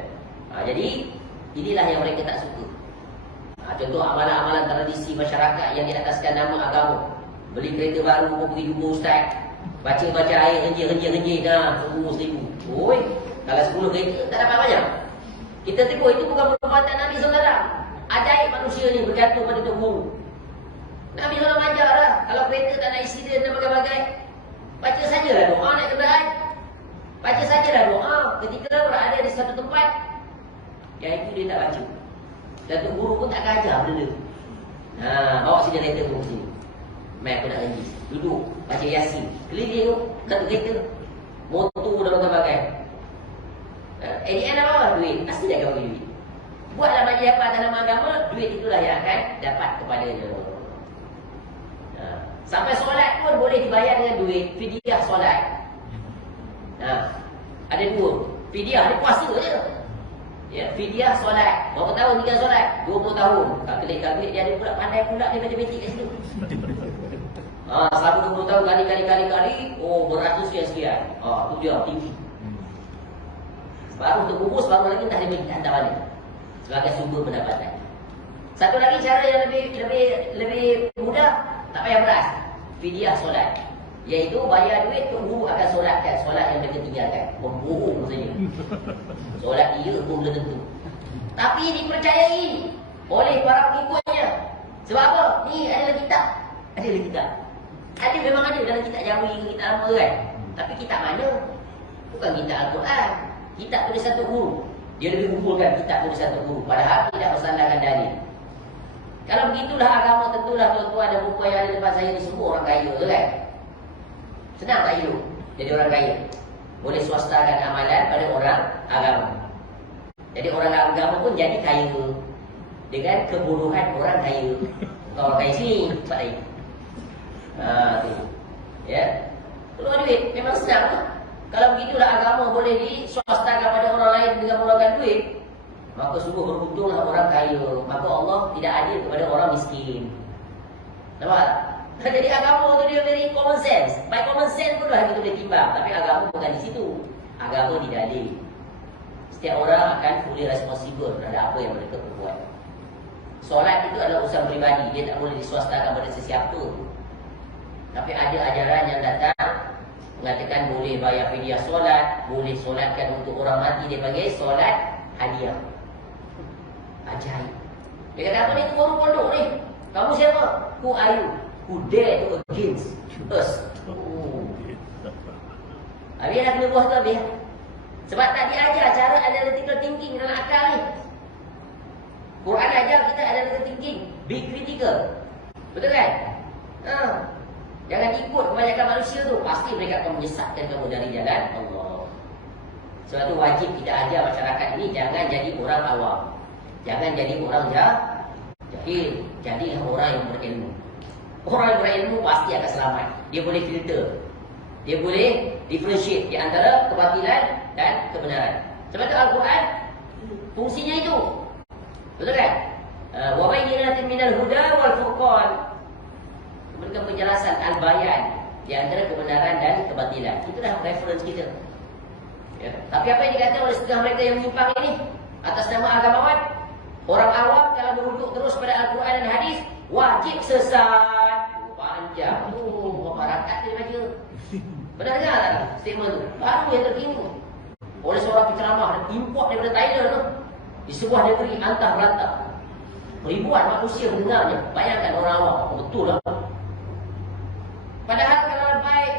Jadi inilah yang mereka tak suka. Contoh amalan-amalan tradisi masyarakat yang di ataskan nama agama. Beli kereta baru, pergi jumpa ustaz, baca-baca ayat henjir-henjir tunggu 1,000. Oi, kalau 10 kereta tak dapat banyak. Kita tegur itu bukan perbuatan Nabi SAW. Ajaib manusia ni bergantung pada tok guru. Nabi SAW ajar lah. Kalau kereta tak nak insiden dan bagai-bagai, baca sajalah doa naik kenderaan. Baca sajalah doa ketika berada di satu tempat yang itu dia tak baca. Dan tok guru pun tak ajar benda. Bawa sini kereta tu ke sini. Mai aku nak renjis. Duduk, baca Yasin. Keliling tu, satu kereta. Motor dan bagai-bagai. Apa? Duit. Pasti dia akan bagi duit. Buatlah majlis apa dalam agama, duit itulah yang akan dapat kepadanya. Sampai solat pun boleh dibayar dengan duit. Fidyah solat. Ada dua. Fidyah, dia puasa je. Ya, fidyah solat. Berapa tahun tinggal solat? 20 tahun. Kalkulit dia ada pula pandai pula dia matematik kat situ. Selama 20 tahun kali. Beratus sekian. Tu dia tinggi. Baru untuk bungkus, baru lagi tak ada bagi hantar balik sebagai sumber pendapatan. Satu lagi cara yang lebih mudah, tak payah beras. Fidyah solat. Iaitu bayar duit, tunggu akan solatkan solat yang mereka tinggalkan. Membohong maksudnya. Solat dia pun belum tentu. Tapi dipercayai oleh para pengikutnya. Sebab apa? Ni adalah kitab. Ada memang ada dalam kitab Jawi ke kitab lama kan. Tapi kitab mana? Bukan kitab Al-Quran. Kitab tulisan Tok Guru. Dia lebih kumpulkan kitab tulisan Tok Guru. Padahal tidak bersandarkan dalil. Kalau begitulah agama, tentulah tuan-tuan dan puan yang ada depan saya ni semua orang kaya tu kan. Senang tak hidup jadi orang kaya? Boleh swastakan amalan pada orang agama. Jadi orang agama pun jadi kaya. dengan kebodohan orang kaya. Orang kaya sini tempat lain. Tu. Ya. Keluar duit memang senang lah. Kalau begitulah agama boleh diswastakan pada orang lain dengan mengeluarkan duit, maka sungguh beruntunglah orang kaya. Maka Allah tidak adil kepada orang miskin. Nampak? Jadi agama tu dia very common sense. By common sense pun lah kita boleh timbang. Tapi agama bukan di situ. Agama tidak adil. Setiap orang akan fully responsible terhadap apa yang mereka perbuat. Solat itu adalah urusan peribadi. Dia tak boleh diswastakan pada sesiapa. Tapi ada ajaran yang datang mengatakan boleh bayar fidyah solat, boleh solatkan untuk orang mati. Dia panggil solat hadiah. Ajaib. Dia kata apa ni tu orang pondok ni? Kamu siapa? Who are you? Who dare to against us? Habis nak kena buah tu habis. Sebab tak diajar cara analytical thinking dalam akal ni. Quran ajar kita analytical thinking. Be critical. Betul kan? Jangan ikut kebanyakan manusia tu. Pasti mereka akan menyesatkan kamu dari jalan Allah. Sebab tu wajib kita ajar masyarakat ini jangan jadi orang awam. Jangan jadi orang jahil. Jadilah orang yang berilmu. Orang yang berilmu pasti akan selamat. Dia boleh filter. Dia boleh differentiate di antara kebatilan dan kebenaran. Sebab tu Al-Quran fungsinya itu. Betul kan? Wa bayyinatin minal huda wal furqan. Memberikan penjelasan al-bayan di antara kebenaran dan kebatilan. Itulah reference kita. Ya. Tapi apa yang dikatakan oleh setengah mereka yang menyimpang ini atas nama agamawan, orang awam kalau merujuk terus pada Al-Quran dan hadis wajib sesat. Panjang tu, berapa rakaat dia baca. Benar tak statement tu? Baru yang terkini oleh seorang penceramah import daripada Thailand tu, di sebuah negeri antah berantah. Ribuan manusia mendengarnya. Bayangkan orang awam. Betul lah. Padahal kalau baik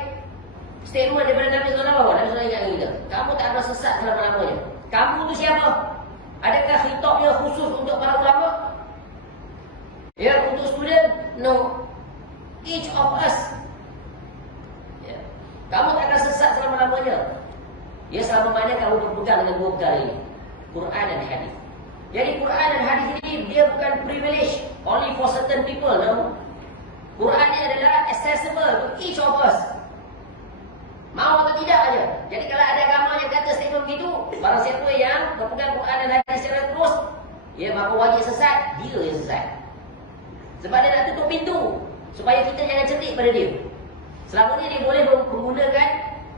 statement daripada Nabi SAW, Nabi SAW ingat kita, kamu tak akan sesat selama-lamanya. Kamu tu siapa? Adakah khitabnya khusus untuk para ulama? Ya, untuk student? No. Each of us. Ya. Kamu tak akan sesat selama-lamanya. Ya, selama mana kamu berpegang dengan dua perkara ini, Quran dan hadis. Jadi Quran dan hadis ini dia bukan privilege only for certain people, no. Quran ini adalah accessible to each of us. Mau atau tidak aja. Jadi kalau ada agama yang kata statement begitu, barang siapa yang berpegang Quran dan hadis secara terus, ya maka wajib sesat, dia yang sesat. Sebab dia nak tutup pintu supaya kita jangan cerdik pada dia. Selama ni dia boleh menggunakan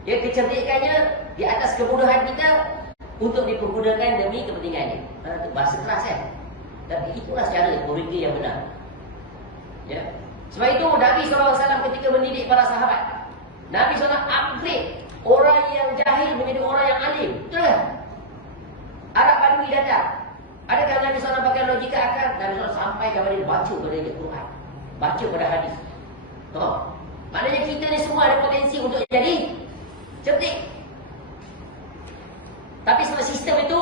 ya kecerdikannya di atas kebodohan kita untuk dipergunakan demi kepentingannya. Itu bahasa keras kan? Tapi itulah cara politik yang benar. Ya. Sebab itu Nabi SAW ketika mendidik para sahabat, Nabi SAW upgrade orang yang jahil menjadi orang yang alim. Betul kan? Arab Badui datang. Adakah Nabi SAW pakai logika akal? Nabi SAW sampai kepada dia baca pada dia Quran, baca pada hadis. Maknanya kita ni semua ada potensi untuk jadi cerdik. Tapi sebab sistem itu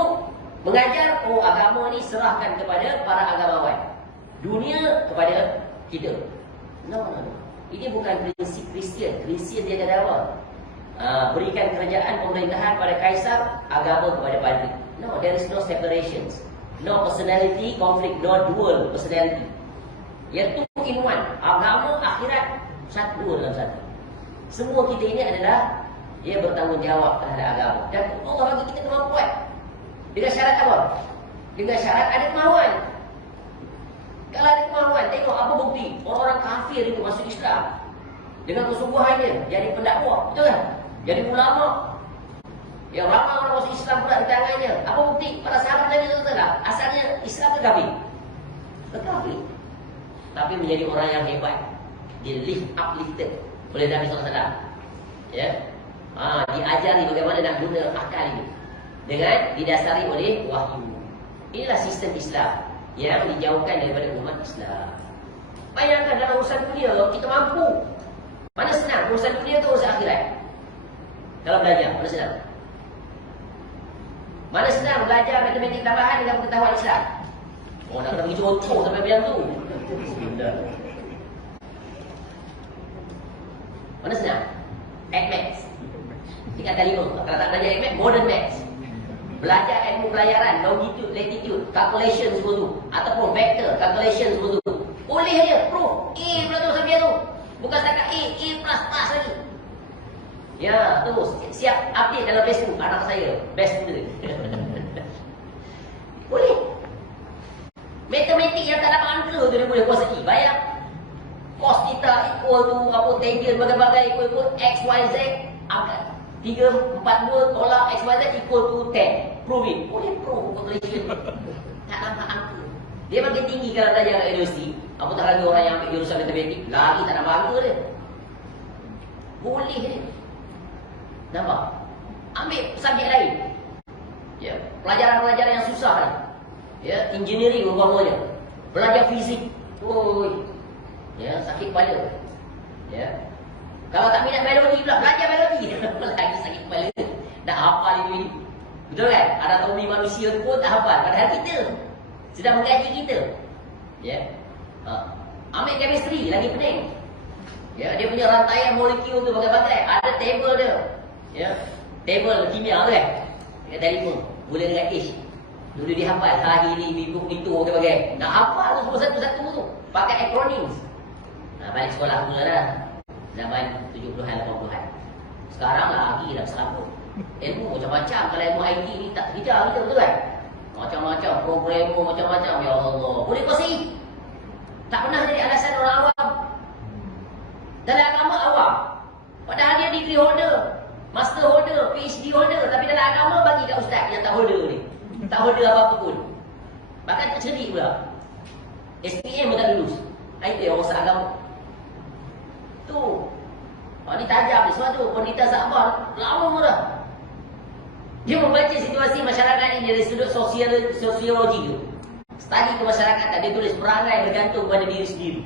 mengajar, agama ni serahkan kepada para agamawan, dunia kepada kita. No. Ini bukan prinsip Kristian. Kristian dia kata apa? Berikan kerajaan pemerintahan pada kaisar, agama kepada padri. No, there is no separations. No personality conflict, no dual personality. Iaitu in one. Agama, akhirat, satu dalam satu. Semua kita ini adalah dia bertanggungjawab terhadap agama. Dan Allah bagi kita kemampuan. Dengan syarat apa? Dengan syarat ada kemahuan. Kalau ada kemahuan, tengok apa bukti orang-orang kafir itu masuk Islam dengan kesungguhannya jadi pendakwah, betul kan? Jadi ulama. Yang ramai orang masuk Islam pula di tangannya. Apa bukti? Para sahabat Nabi SAW asalnya Islam ke kafir? Ke kafir. Tapi menjadi orang yang hebat. Dia uplifted oleh Nabi SAW. Ya. Diajari bagaimana nak guna akal ini dengan didasari oleh wahyu. Inilah sistem Islam yang dijauhkan daripada umat Islam. Bayangkan dalam urusan dunia kita mampu. Mana senang urusan dunia tu urusan akhirat. Kalau belajar, mana senang? Mana senang belajar matematik tambahan dengan pengetahuan Islam? Nak kena pergi contoh sampai macam tu. Bismillah. Mana senang? Add maths. Tingkatan 5. Kalau tak belajar add maths, modern maths. belajar ilmu pelayaran, longitude, latitude, calculation semua tu, ataupun vector, calculation semua tu, boleh je, proof. A pula tu sampai tu. Bukan setakat A plus lagi. Ya, tu siap update dalam Facebook anak saya, best student. Boleh. Matematik yang tak dapat angka tu dia boleh kuasai. Bayang cos theta equal to apa tangent bagai-bagai equal x y z angkat 3 4 2 tolak x y z equal to 10. Prove it. Boleh prove calculation. Tak nampak angka. Dia makin tinggi kalau belajar kat universiti. Apatah lagi orang yang ambil jurusan matematik, lagi tak nampak angka dia. Boleh dia. Nampak? Ambil subjek lain. Ya, pelajaran-pelajaran yang susah kan. Ya, engineering umpamanya. Belajar fizik. Oi. Ya, sakit kepala. Ya. Kalau tak minat biologi pula, belajar biologi. Lagi sakit kepala. Dah hafal ini. Betul kan? Anatomi manusia pun tak hafal. Padahal kita sedang mengkaji kita. Ya. Ambil chemistry, lagi pening. Ya, dia punya rantaian molekul tu bagai-bagai. Ada table dia. Ya. Table kimia tu kan. Dekat telefon. Mula dengan H. Dulu dia hafal. Hari ni, minggu itu, bagai-bagai. Nak hafal tu semua satu-satu tu. Pakai acronyms. Balik sekolah mula dah. Zaman 70-an, 80-an. Sekarang lagi dah serabut. Ilmu macam-macam. Kalau ilmu IT ni tak kejar kita, betul kan? Macam-macam. Programmer macam-macam. Ya Allah. Boleh kuasai. Tak pernah jadi alasan orang awam. Dalam agama awam. Padahal dia degree holder, master holder, PhD holder. Tapi dalam agama bagi kat ustaz yang tak holder ni. Tak holder apa-apa pun. Bahkan tak cerdik pula. SPM pun tak lulus. Itu yang orang agama. Tu. Ni tajam ni. Sebab tu Pondita Zakbar lama dah. Dia membaca situasi masyarakat ini dari sudut sosiologi tu. Study kemasyarakatan. Dia tulis perangai bergantung pada diri sendiri.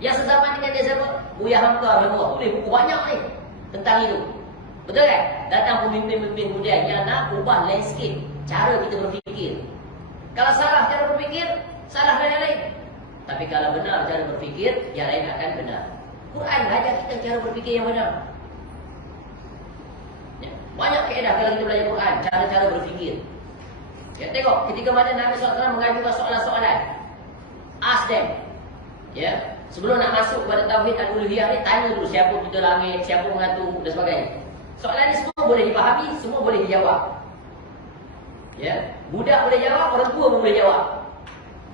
Yang sezaman dengan dia siapa? Buya Hamka Rahimahullah. Boleh buku banyak ni tentang itu. Betul kan? Datang pemimpin-pemimpin kemudian yang nak ubah landscape cara kita berfikir. Kalau salah cara berfikir, salah yang lain. Tapi kalau benar cara berfikir, yang lain akan benar. Quran ajar kita cara berfikir yang benar. Ya. Banyak kaedah kalau kita belajar Quran, cara-cara berfikir. Ya, tengok ketika mana Nabi SAW mengajukan soalan-soalan, ask them. Ya, sebelum nak masuk kepada tauhid al-uluhiyah ni, tanya dulu siapa pencipta langit, siapa mengatur dan sebagainya. Soalan ni semua boleh dipahami, semua boleh dijawab. Ya, budak boleh jawab, orang tua pun boleh jawab.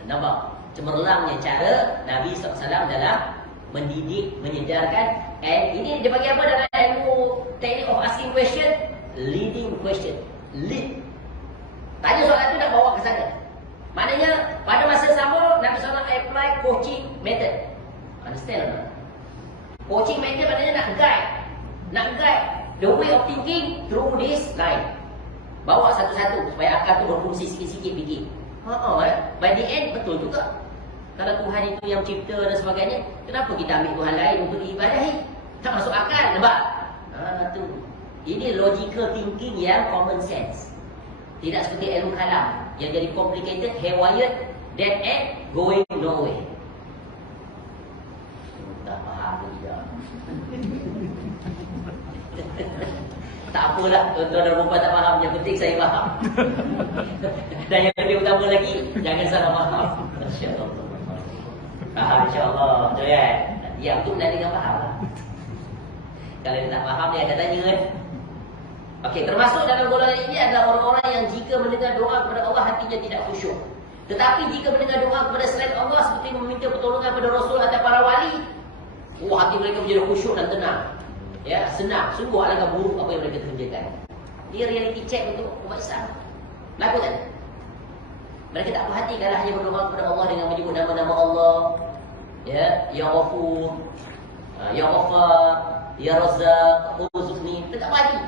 Nampak cemerlangnya cara Nabi SAW dalam mendidik, menyedarkan. And ini dia bagi apa dalam ilmu technique of asking question? Leading question. Lead. Tanya soalan tu nak bawa ke sana. Maknanya pada masa sama Nabi SAW apply coaching method. Understand tak? Coaching method maknanya nak guide. Nak guide the way of thinking through this line. Bawa satu-satu supaya akal tu berfungsi sikit-sikit fikir. By the end betul juga. Kalau Tuhan itu yang cipta dan sebagainya, kenapa kita ambil Tuhan lain untuk diibadahi? Tak masuk akal, nampak? Tu. Ini logical thinking yang common sense. Tidak seperti ilmu kalam yang jadi complicated, haywire, dead end, going nowhere. Tak faham tidak. Tak apalah, tuan-tuan dan puan tak faham. Yang penting saya faham. Dan yang lebih utama lagi, jangan salah faham. InsyaAllah. Faham insyaAllah. Betul kan? Yang tu benar dengan faham lah. Kalau dia tak faham, dia akan tanya kan. Okey, termasuk dalam golongan ini adalah orang-orang yang jika mendengar doa kepada Allah hatinya tidak khusyuk. Tetapi jika mendengar doa kepada selain Allah seperti meminta pertolongan kepada Rasul atau para wali, hati mereka menjadi khusyuk dan tenang. Ya, senang. Sungguh alangkah buruk apa yang mereka kerjakan. Dia reality check untuk umat Islam. Laku tak? Mereka tak puas hati kalau hanya berdoa kepada Allah dengan menyebut nama-nama Allah. Ya Ghafur, Ya Ghaffar, Ya Razzaq, Urzuqni. Tak puas hati.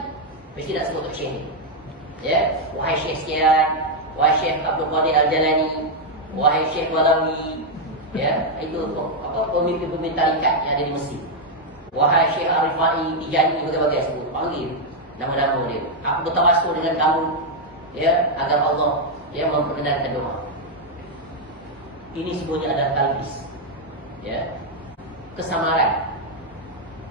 Mesti nak sebut Syekh. Ya, wahai Syekh sekian, wahai Syekh Abdul Qadir Al-Jalani, wahai Syekh Walawi. Ya, itu apa pemimpin-pemimpin tarikat yang ada di Mesir. Wahai Syekh Arifai, Tijani, bagai-bagai sebut. Panggil nama-nama dia. Aku bertawassul dengan kamu, ya, agar Allah yang memperkenalkan doa. Ini semuanya adalah talbis. Ya. Kesamaran.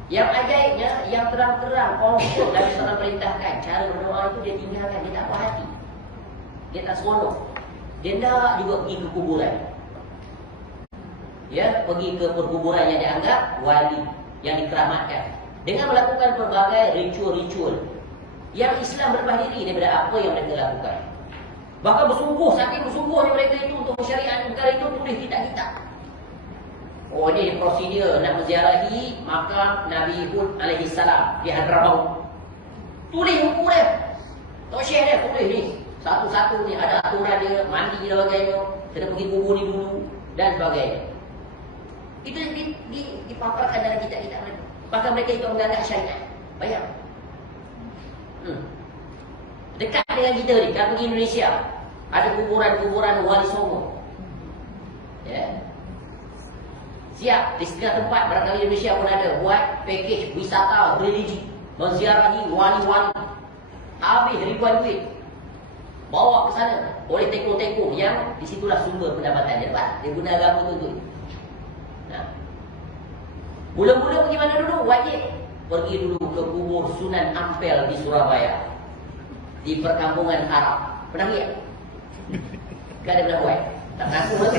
Yang ajaibnya, yang terang-terang, konkret Nabi SAW perintahkan, cara berdoa itu dia tinggalkan, dia tak puas hati. Dia tak seronok. Dia nak juga pergi ke kuburan. Ya, pergi ke perkuburan yang dianggap wali, yang dikeramatkan, dengan melakukan pelbagai ritual-ritual yang Islam berlepas diri daripada apa yang mereka lakukan. Bahkan bersungguh, saking bersungguhnya mereka itu untuk mensyariatkan perkara itu, tulis kitab-kitab. Oh, ini prosedur nak menziarahi makam Nabi Hud alaihi salam di Hadramaut. Tulis buku dia. Tok Syekh dia tulis ni. Satu-satu ni ada aturan dia, mandi dan sebagainya, kena pergi kubur ni dulu dan sebagainya. Itu dipaparkan dalam kitab-kitab mereka. Bahkan mereka itu menganggap syariat. Bayang. Dekat dengan kita ni, kalau pergi Indonesia, ada kuburan-kuburan Wali Songo. Ya. Siap, di setengah tempat barangkali Indonesia pun ada buat package wisata religi, menziarahi wali-wali. Habis ribuan duit. Bawa ke sana oleh teko-teko yang disitulah sumber pendapatan dia. Dia guna agama tu tu. Nah. Mula-mula pergi mana dulu? Wajib pergi dulu ke kubur Sunan Ampel di Surabaya, di perkampungan Arab. Pernah lihat? Gak ada pernah buat. Tak ngaku pun.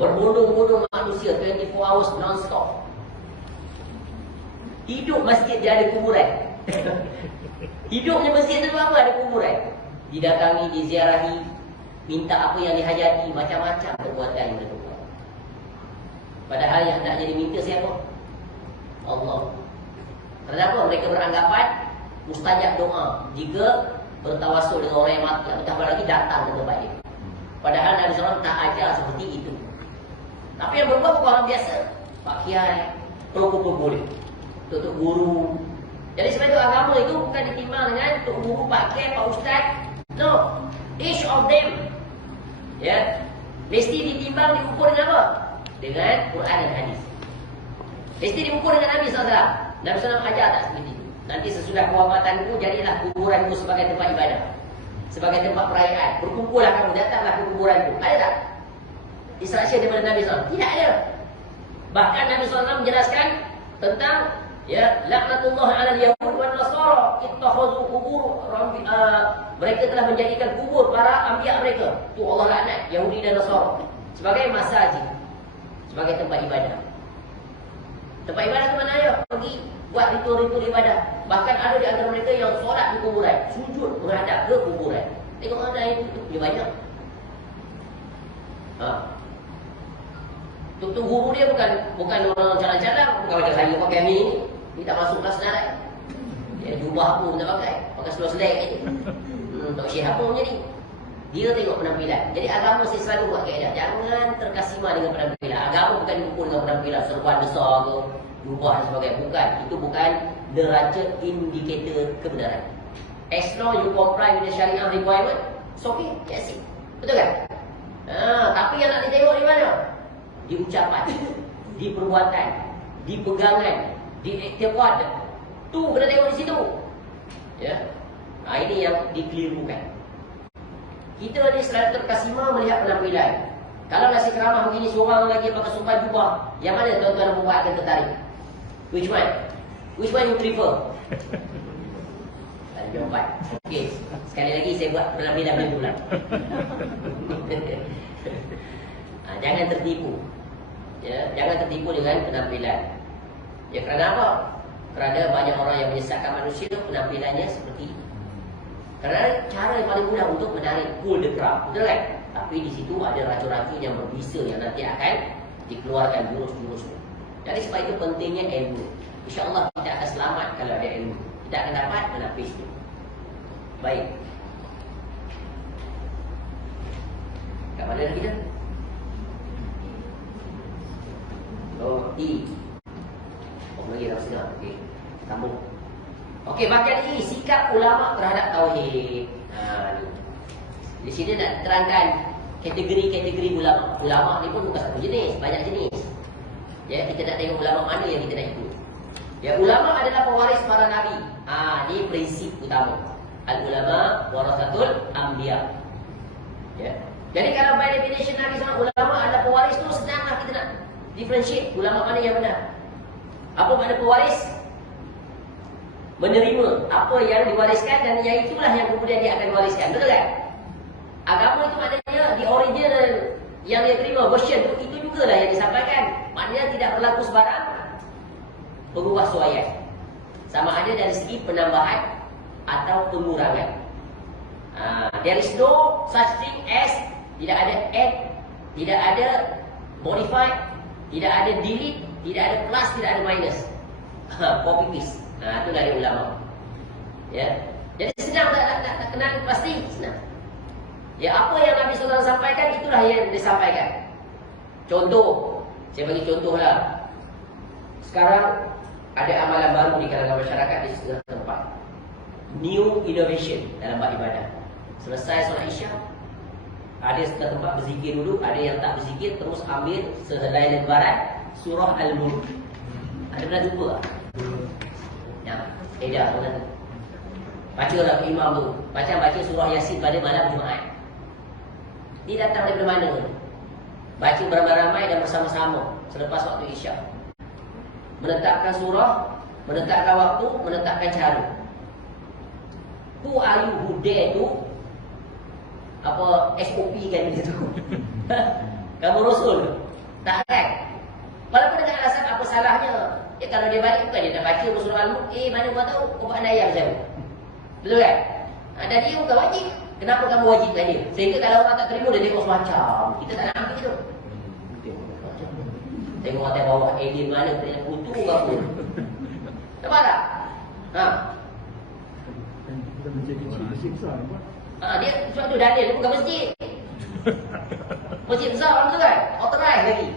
Berbondong-bondong manusia 24 hours non-stop. Hidup masjid dia ada kuburan. Hidupnya masjid tu apa? Ada kuburan. Didatangi, diziarahi, minta apa yang dihajati, macam-macam perbuatan yang mereka buat. Padahal yang nak jadi minta siapa? Allah. Kenapa? Mereka beranggapan mustajab doa jika bertawassul dengan orang yang mati, apatah lagi datang ke tempat dia. Padahal Nabi SAW tak ajar seperti itu. Tapi yang berbuat bukan orang biasa. Pak Kiai, pelukul boleh, Tok Guru. Jadi sebab itu agama itu bukan ditimbang dengan Tok Guru, Pak Kiai, Pak Ustaz. No. Each of them, ya, mesti ditimbang, diukur dengan apa? Dengan Quran dan hadis. Mesti diukur dengan Nabi SAW. Nabi SAW ajar tak seperti itu. Nanti sesudah kewafatanku, jadilah kuburanku sebagai tempat ibadah, sebagai tempat perayaan. Berkumpullah kamu, datanglah ke kuburanku. Ada tak instruksi daripada Nabi SAW? Tidak ada. Bahkan Nabi SAW menjelaskan tentang, ya, laknatullah ala al-yahud wa nasara ittakhadhu qubur mereka telah menjadikan kubur para anbiya mereka, tu Allah laknat Yahudi dan Nasara, sebagai masjid, sebagai tempat ibadah. Tempat ibadah ke mana ya? Pergi buat ritual-ritual ibadah. Bahkan ada di antara mereka yang solat di kuburan, sujud menghadap ke kuburan. Tengok ada itu dia banyak. Tok Guru dia bukan orang jalan-jalan, bukan macam saya pakai ni. Dia tak masuk kelas senarai. Dia jubah pun tak pakai seluar selek je. Tok Syekh apa punya ni? Dia tengok penampilan. Jadi agama saya selalu buat kaedah, jangan terkesima dengan penampilan. Agama bukan diukur dengan penampilan, serban besar ke, jubah dan sebagainya. Bukan. Itu bukan neraca indikator kebenaran. As long you comply with the Syariah requirement, it's okay, that's it. Betul kan? Tapi yang nak ditengok di mana? Di ucapan, di perbuatan, di pegangan, di iktiqad. Tu kena tengok di situ. Ya. Ini yang dikelirukan. Kita ni selalu terkesima melihat penampilan. Kalau nasi keramah begini seorang lagi pakai sumpah jubah, yang mana tuan-tuan dan puan akan tertarik? Which one? Which one you prefer? Ada jawapan. Okey, sekali lagi saya buat penampilan macam tu lah. Jangan tertipu. Ya, jangan tertipu dengan penampilan. Ya, kerana apa? Kerana banyak orang yang menyesatkan manusia penampilannya seperti itu. Kerana cara yang paling mudah untuk menarik pull the crowd, betul kan? Tapi di situ ada racun-racun yang berbisa yang nanti akan dikeluarkan jurus-jurus. Jadi sebab itu pentingnya ilmu. InsyaAllah kita akan selamat kalau ada ilmu. Kita akan dapat menapisnya. Baik. Kat mana lagi dah? Oh, I. Lagi dah setengah. Okey. Sambung. Okey, bahagian ini sikap ulama terhadap tauhid. Di sini nak terangkan kategori-kategori ulama. Ulama ni pun bukan satu jenis, banyak jenis. Ya, kita nak tengok ulama mana yang kita nak ikut. Ya, ulama adalah pewaris para nabi. Ini prinsip utama. Al-ulama warasatul anbiya. Ya. Jadi kalau by definition Nabi SAW ulama adalah pewaris tu, senanglah kita nak differentiate ulama mana yang benar. Apa makna pewaris? menerima apa yang diwariskan dan yang itulah yang kemudian dia akan wariskan. Betul kan? Agama itu maknanya di original yang dia terima version itu juga lah yang disampaikan. Maknanya tidak berlaku sebarang pengubah suaian. Sama ada dari segi penambahan atau pengurangan. There is no such thing as, tidak ada add, tidak ada modify, tidak ada delete, tidak ada plus, tidak ada minus. Copy paste. Itu dari ulama. Ya. Jadi senang nak kenal pasti senang. Ya, apa yang Nabi SAW sampaikan itulah yang disampaikan. Contoh, saya bagi contoh lah. Sekarang ada amalan baru di kalangan masyarakat di setengah tempat. New innovation dalam bab ibadah. Selesai solat Isyak, ada setengah tempat berzikir dulu, ada yang tak berzikir, terus ambil sehelai lembaran surah Al-Mulk. Ada pernah jumpa tak? Ya, edah pernah tu. Bacalah ke imam tu, baca surah Yasin pada malam Jumaat. Dia datang daripada mana? Baca beramai-ramai dan bersama-sama selepas waktu Isyak. Menetapkan surah, menetapkan waktu, menetapkan cara. Who are you who dare tu? Apa SOP kan dia tu? Kamu Rasul? Tak kan? Walaupun dengan alasan apa salahnya? Ya kalau dia balik bukan dia dah baca surah Al-Mulk, mana gua tahu kau buat ayam saya. Betul kan? Dan dia bukan wajib. Kenapa kamu wajibkan dia? Sehingga kalau orang tak terima, dia tengok semacam. Kita tak nak ambil tu. Tengok atas bawah alien mana, dia kutu ke apa. Nampak tak? Dia sebab tu Daniel, dia bukan masjid. Masjid besar betul kan? Authorized lagi.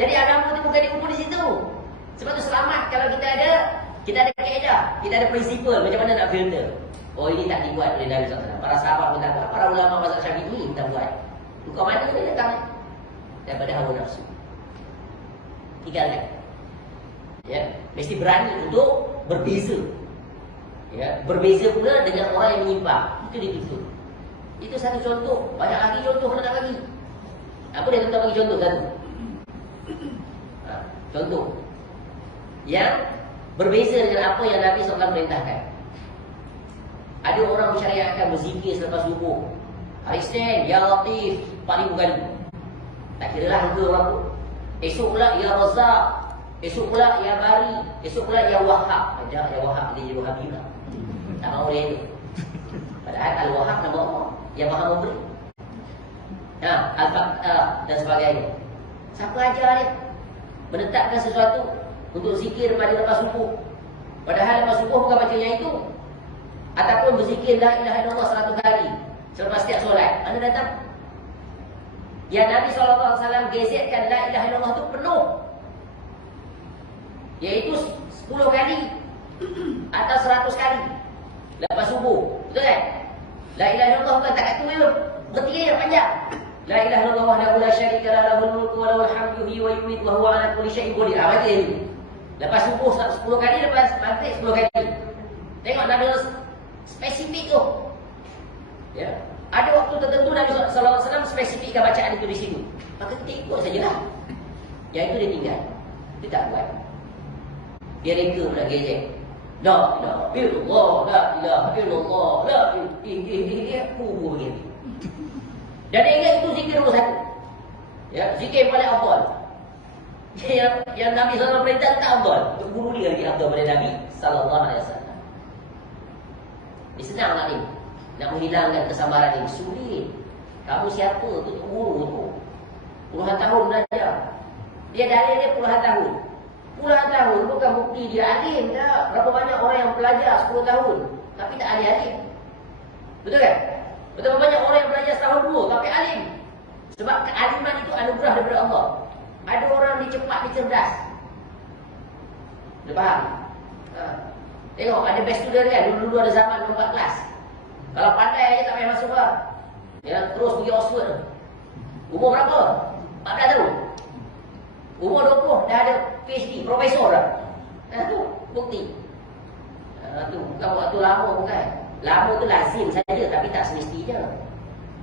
Jadi agama tu bukan dikumpul di situ. Sebab tu selamat kalau kita ada kaedah, kita ada prinsipal macam mana nak filter. Oh, ini tak dibuat oleh Nabi SAW. Para sahabat pun tak buat, para ulama mazhab Syafi'i tak buat. Kau mana ni datang daripada hawa nafsu. Tinggalkan. Ya, mesti berani untuk berbeza. Ya, berbeza pula dengan orang yang menyimpang. Itu dia betul. Itu satu contoh. Banyak lagi contoh mana nak bagi. Apa dia tuan bagi contoh satu? Contoh yang berbeza dengan apa yang Nabi SAW perintahkan. Ada orang mensyariatkan berzikir selepas subuh. Hari Isnin, Ya Latif 4,000 kali. Tak kira lah ke orang tu. Esok pula Ya Razak, esok pula Ya Bari, esok pula Ya Wahhab. Ada Ya Wahhab, dia jadi Wahabi pula. Tak mahu dia itu. Padahal Al-Wahhab nama Allah yang maha memberi. Al-Fatah dan sebagainya. Siapa ajar dia menetapkan sesuatu untuk zikir pada lepas subuh, padahal lepas subuh bukan baca yang itu. Ataupun berzikir La ilaha illallah 100 kali selepas setiap solat. Mana datang? Yang Nabi SAW gezetkan La ilaha illallah itu penuh, iaitu 10 kali atau 100 kali lepas subuh. Betul kan? La ilaha illallah bukan takat tu je, bertiga yang panjang. La ilaha illallah wahdahu la syarika lahu, lahul mulku wa lahul hamdu, yuhyi wa yumiitu wa huwa ala kulli syai'in qadir. Baca ini. Lepas subuh 10 kali, lepas maghrib 10 kali. Tengok Nabi spesifik tu. Ya. Ada waktu tertentu Nabi SAW spesifikkan bacaan itu di situ. Maka kita ikut sajalah. Yang itu dia tinggal. Dia tak buat. Dia reka pula gadget. La ilaha illallah, la ilaha illallah, la ilaha illallah. Dan dia ingat itu zikir nombor 1. Ya, zikir paling afdal. Yang Nabi SAW perintah tak afdal. Untuk guru dia lagi afdal pada Nabi SAW. Ini senang tak ni? Nak menghilangkan kesabaran ini sulit. Kamu siapa tu guru tu? Puluhan tahun belajar. Dia dalil dia puluhan tahun. Puluhan tahun bukan bukti dia alim tak. Berapa banyak orang yang belajar 10 tahun tapi tak alim. Betul kan? Betapa banyak orang yang belajar setahun dua tapi alim. Sebab kealiman itu anugerah daripada Allah. Ada orang dia cepat, dia cerdas. Dia faham? Tengok ada best student kan. Dulu-dulu ada zaman 4 kelas. Kalau pandai aja tak payah masuk lah. Ya, terus pergi Oxford. Umur berapa? 14 tahun. Umur 20 dah ada PhD, profesor dah. Tu bukti. Tu bukan waktu lama bukan. Lama tu lazim saja tapi tak semestinya.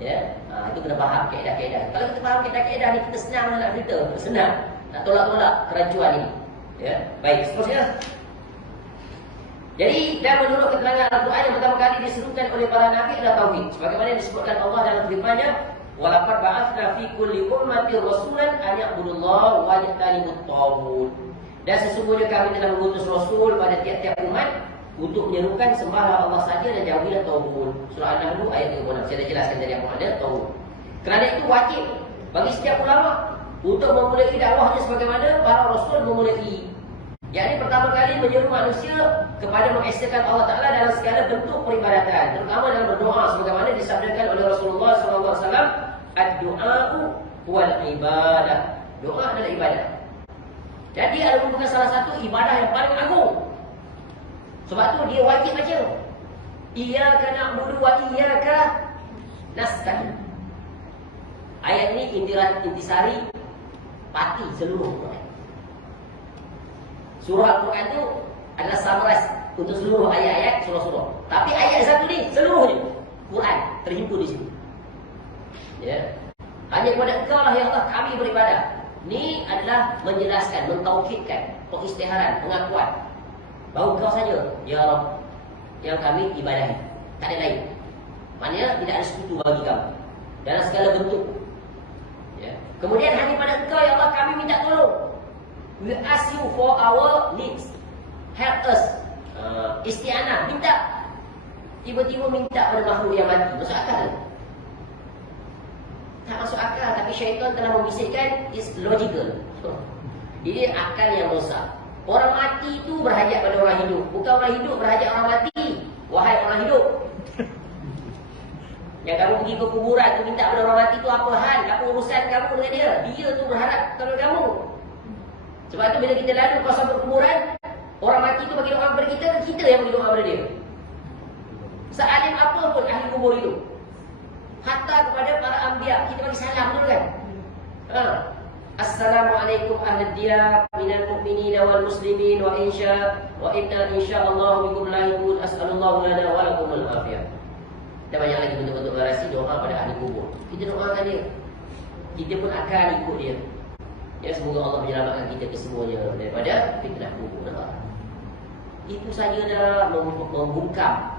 Ya, itu kena faham kaedah-kaedah. Kalau kita faham kaedah-kaedah ni kita senang nak cerita. Senang. tak tolak-tolak kerancuan ini. Ya, baik, seterusnya. Jadi, dan menurut keterangan Al-Quran yang pertama kali diserukan oleh para nabi adalah tauhid. Sebagaimana disebutkan Allah dalam firman-Nya, "Walaqad ba'atsna fi kulli ummatin rasulan an ya'budullaha wa yajtanibut taghut." Dan sesungguhnya kami telah mengutus rasul pada tiap-tiap umat untuk menyerukan sembahlah Allah saja dan jauhilah taghut. Surah An-Nahl ayat 36. Saya dah jelaskan tadi apa makna taghut. Kerana itu wajib bagi setiap ulama untuk memulai dakwahnya sebagaimana para rasul memulai. Yakni pertama kali menyeru manusia kepada mengesakan Allah Ta'ala dalam segala bentuk peribadatan, terutama dalam berdoa sebagaimana disabdakan oleh Rasulullah SAW, "Ad-du'a'u huwal ibadah." Doa adalah ibadah. Jadi adalah merupakan salah satu ibadah yang paling agung. Sebab tu dia wajib baca. Iyyaka na'budu wa iyyaka nasta'in. Ayat ini intisari pati seluruh Quran. Surah Al-Quran itu adalah samaras untuk seluruh ayat-ayat surah-surah. Tapi ayat satu ni seluruhnya Quran terhimpun di situ. Ya. Hanya kepada Engkau lah ya Allah kami beribadah. Ini adalah menjelaskan, mentaukidkan pengisytiharan, pengakuan bahawa Engkau saja ya Allah yang kami ibadahi, tak ada lain. Maknanya tidak ada sekutu bagi kamu dalam segala bentuk. Ya. Kemudian hanya pada Engkau ya Allah kami minta tolong. We ask you for our needs. Help us. Isti'anah, minta. Tiba-tiba minta pada makhluk yang mati. Masuk akal? Tak masuk akal. Tapi syaitan telah membisikkan is logical. Ini akal yang rosak. Orang mati itu berhajat pada orang hidup. Bukan orang hidup berhajat orang mati. Wahai orang hidup, yang kamu pergi ke kuburan tu minta pada orang mati tu apa hal? Apa urusan kamu dengan dia? Dia tu berharap kepada kamu. Sebab tu bila kita lalu kawasan perkuburan, orang mati tu bagi doa kepada kita, kita yang bagi doa kepada dia. Sealim apa pun ahli kubur itu, hatta kepada para anbiya kita bagi salam, betul kan? Assalamualaikum ahli diyar minal mu'minina wal muslimin wa inna insyaallah bikum lahikun as'alullahu lana wa lakumul afiyah. Dan banyak lagi bentuk-bentuk orasi doa pada ahli kubur. Kita doakan dia, kita pun akan ikut dia. Ya, semoga Allah menyelamatkan kita kesemuanya daripada fitnah kubur. Itu saja dah membungkam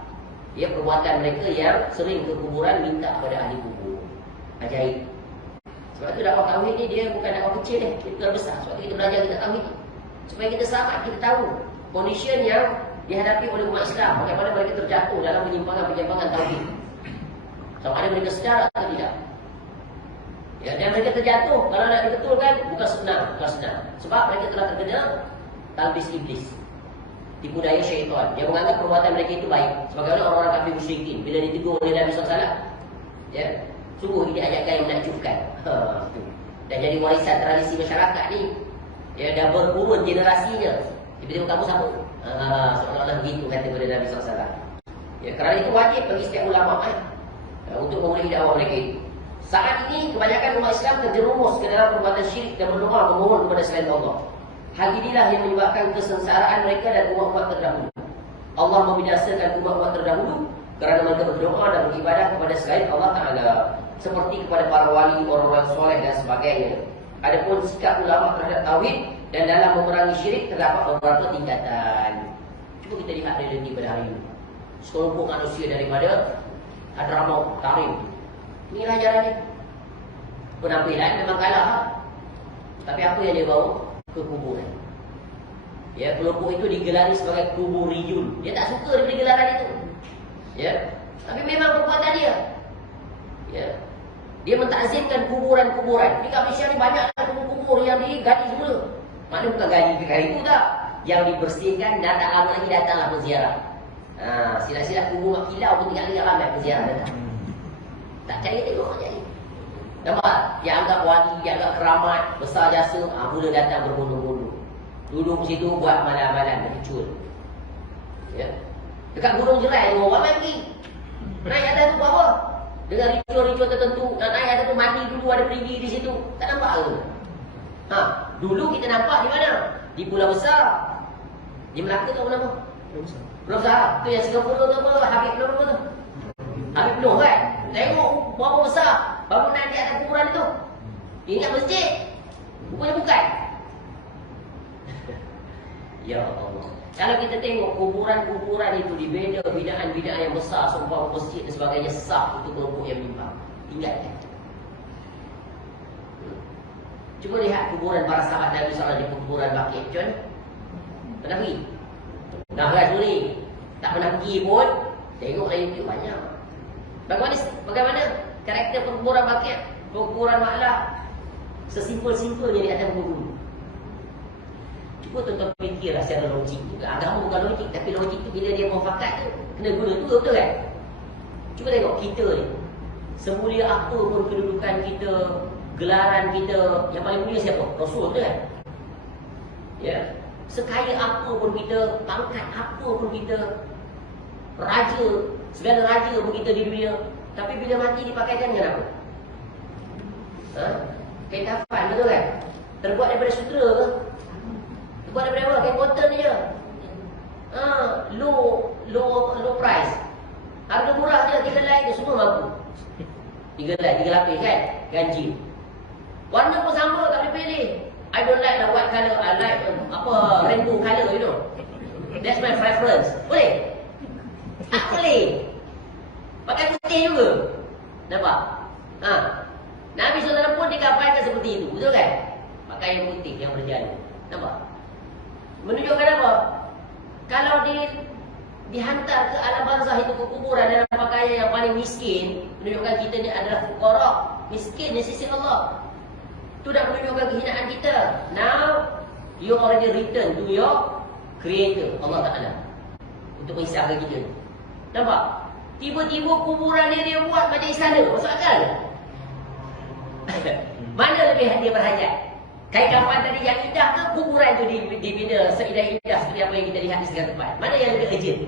ya perbuatan mereka yang sering ke kuburan minta pada ahli kubur. Ajaib. Sebab itu dakwah tauhid ni dia bukan dakwah kecil ni, dia besar. Sebab itu kita belajar kita tauhid supaya kita selamat, kita tahu condition yang dihadapi oleh umat Islam, bagaimana mereka terjatuh dalam penyimpangan-penyimpangan tauhid. Sama ada mereka sedar atau tidak. Ya, dan mereka terjatuh, kalau nak dibetulkan bukan senang. Sebab mereka telah terkena talbis iblis, tipu daya syaitan yang menganggap perbuatan mereka itu baik. Sebagaimana orang-orang kafir musyrikin bila ditegur oleh Nabi SAW, ya, sungguh ini ajakan yang menakjubkan. Dan jadi warisan tradisi masyarakat ni, ya, dah berurun generasinya. Tiba-tiba kamu sama. Seolah-olah begitu kata kepada Nabi SAW. Ya, kerana itu wajib bagi setiap ulama untuk memulai dakwah mereka itu. Saat ini kebanyakan umat Islam terjerumus ke dalam perbuatan syirik dan berdoa memohon kepada selain Allah. Hal inilah yang menyebabkan kesengsaraan mereka dan umat-umat terdahulu. Allah membinasakan umat-umat terdahulu kerana mereka berdoa dan beribadah kepada selain Allah Ta'ala, seperti kepada para wali, orang-orang soleh dan sebagainya. Adapun sikap ulama terhadap tauhid dan dalam memerangi syirik terdapat beberapa tingkatan. Cuba kita lihat realiti pada hari ini. Sekelompok manusia daripada Hadramaut, Tarim. Inilah jalannya. Penampilan memang kalah, tapi apa yang dia bawa? Kekuburan. Ya, kelompok itu digelari sebagai kuburiyun. Dia tak suka diberi gelaran itu. Ya, tapi memang perbuatan dia. Ya, dia mentakzimkan kuburan-kuburan. Di Malaysia ni banyak kubur-kubur yang digali semula. Maknanya bukan gali kekali itu tak, yang dibersihkan dan tak lama lagi datanglah penziarah. Sila-sila kubur mak kilau pun tinggal lihat ramai penziarah datang. Tak percaya tengok je. Nampak? Yang anggap wali, yang anggap keramat, besar jasa, mula datang berbondong-bondong. Duduk situ buat malam-malam berkecul. Ya. Dekat Gunung Jerai tu orang lagi. Naik atas tu buat apa? Dengan ritual-ritual tertentu. Nak naik atas tu mandi dulu, ada perigi di situ. Tak nampak ke? Dulu kita nampak di mana? Di Pulau Besar. Di Melaka tu apa nama? Pulau Besar. Tu yang Singapura tu apa? Habib Pulau apa tu? Habib Pulau kan? Tengok berapa besar bangunan di atas kuburan itu. Ingat masjid? Rupanya bukan. Ya Allah. Kalau kita tengok kuburan-kuburan itu di bidaan-bidaan yang besar, seumpama masjid dan sebagainya, sah itu kelompok yang menyimpang. Ingat ya. Cuba lihat kuburan para sahabat Nabi SAW di kuburan Baqi'. John pernah pergi? Dah lah ni. Tak pernah pergi pun. Tengok dalam YouTube banyak. Bagaimana karakter kuburan Baqi'? Kuburan Ma'lah. Sesimpel-simpelnya di atas bumi. Cuba tuan-tuan fikirlah secara logik juga. Agama bukan logik, tapi logik tu bila dia mufakat tu kena guna tu, betul kan? Cuba tengok kita ni. Semulia apa pun kedudukan kita, gelaran kita, yang paling mulia siapa? Rasul, betul kan? Ya. Sekaya apa pun kita, pangkat apa pun kita, raja, segala raja pun kita di dunia, tapi bila mati dipakaikan dengan apa? Ha? Kain kafan, betul kan? Terbuat daripada sutera ke? Terbuat daripada apa? Kain cotton je. Ha, low price. Harga murah je, 3 helai tu semua mampu. 3 helai, 3 lapis kan? Ganji. Warna pun sama, tak boleh pilih. I don't like the white colour, I like rainbow colour, you know. That's my preference. Boleh? Tak boleh. Pakai putih juga. Nampak? Ha. Nabi SAW pun dikafankan seperti itu, betul kan? Pakaian putih yang berjaya. Nampak? Menunjukkan apa? Kalau dihantar ke alam barzah itu, ke kuburan dalam pakaian yang paling miskin, menunjukkan kita ni adalah fuqara, miskin di sisi Allah. Itu dah menunjukkan kehinaan kita. Now you already return to your creator, Allah Ta'ala, untuk mengisahkan kita. Nampak? Tiba-tiba kuburan dia buat macam istana. Masuk akal? Mana lebih dia berhajat? Kain kafan tadi yang indah ke kuburan tu dibina seindah-indah seperti apa yang kita lihat di segala tempat? Mana yang lebih urgent?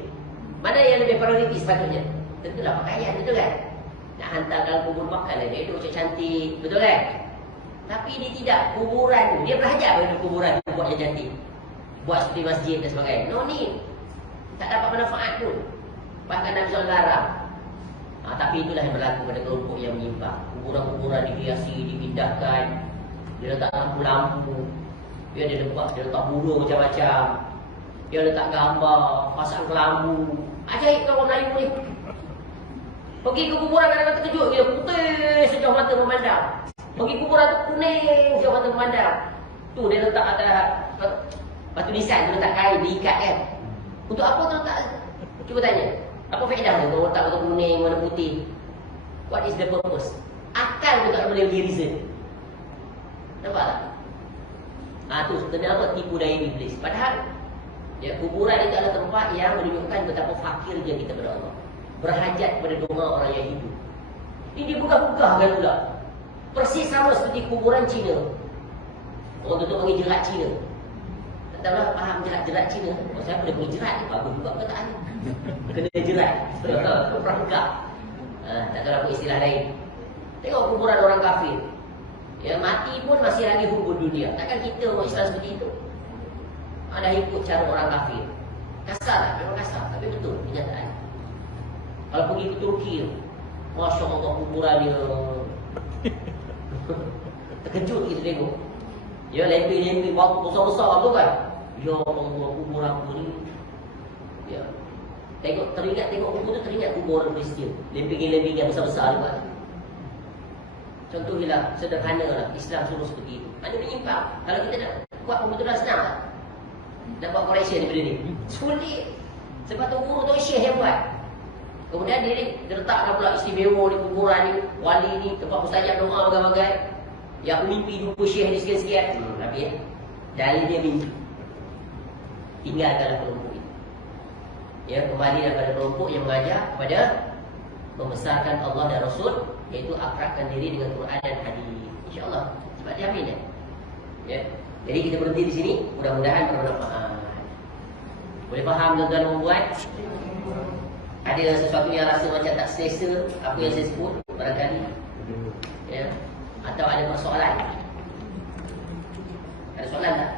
Mana yang lebih prioriti sepatutnya? Tentulah pakaian, betul kan? Nak hantar dalam kubur makan dia duduk cantik, betul kan? Tapi ini tidak, kuburan tu dia berhajat pada kuburan tu buat yang cantik, buat seperti masjid dan sebagainya. No need. Tak dapat manfaat pun. Bahkan Nabi SAW larang. Tapi itulah yang berlaku pada kelompok yang menyimpang. Kuburan-kuburan dihiasi, dipindahkan, dia letak lampu-lampu, dia letak burung macam-macam, dia letak gambar, pasang kelambu. Ajaib kau orang Melayu ni. Pergi ke kuburan kadang-kadang terkejut, dia putih sejauh mata memandang. Pergi kuburan tu kuning sejauh mata memandang. Tu dia letak atas batu nisan, dia letak kain, diikat kan. Untuk apa tu letak? Cuba tanya. Apa faedah dia kalau letak warna kuning, warna putih? What is the purpose? Akal pun tak boleh bagi reason. Nampak tak? Tu sebenarnya apa? Tipu daya iblis. Padahal ya, kuburan itu adalah tempat yang menunjukkan betapa fakirnya kita kepada Allah. Berhajat kepada doa orang yang hidup. Ini digugah-gugahkan pula. Persis sama seperti kuburan Cina. Orang tutup panggil jerat Cina. Tak tahulah faham jerat Cina. Saya boleh panggil jerat ni, bagus juga perkataan ni. Kena jerat. Perangkap. Tak tahu apa istilah lain. Tengok kuburan orang kafir. Ya, mati pun masih lagi hubung dunia. Takkan kita orang Islam seperti itu? Ada ikut cara orang kafir. Kasar tak? Memang kasar. Tapi betul kenyataan. Kalau pergi ke Turki, Masya Allah kuburan dia. Terkejut kita tengok. Ya, lemping-lemping batu besar-besar tu kan. Ya Allah, kubur apa ni? Ya. Teringat kubur tu, teringat kubur orang Kristian. Lemping-lemping yang besar-besar tu kan. Contohnya sederhana lah, Islam suruh seperti itu. Mana menyimpang? Kalau kita nak buat pembetulan senang tak? Nak buat correction daripada ni? Sulit. Sebab tu guru tu Syekh yang buat. Kemudian dia letakkan pula istimewa di kuburan ni, wali ni, tempat mustajab doa bagai-bagai. Ya, aku mimpi jumpa Syekh ni sekian-sekian. Tapi ya, dalil dia mimpi. Tinggalkanlah kelompok itu. Ya, kembali daripada kelompok yang mengajar kepada membesarkan Allah dan Rasul, iaitu akrabkan diri dengan Quran dan hadis. InsyaAllah. Sebab dia amin ya. Ya. Jadi kita berhenti di sini. Mudah-mudahan bermanfaat. Boleh faham tuan-tuan membuat? Ada sesuatu yang rasa macam tak selesa apa yang saya sebut barangkali? Ya. Atau ada persoalan? Ada soalan tak?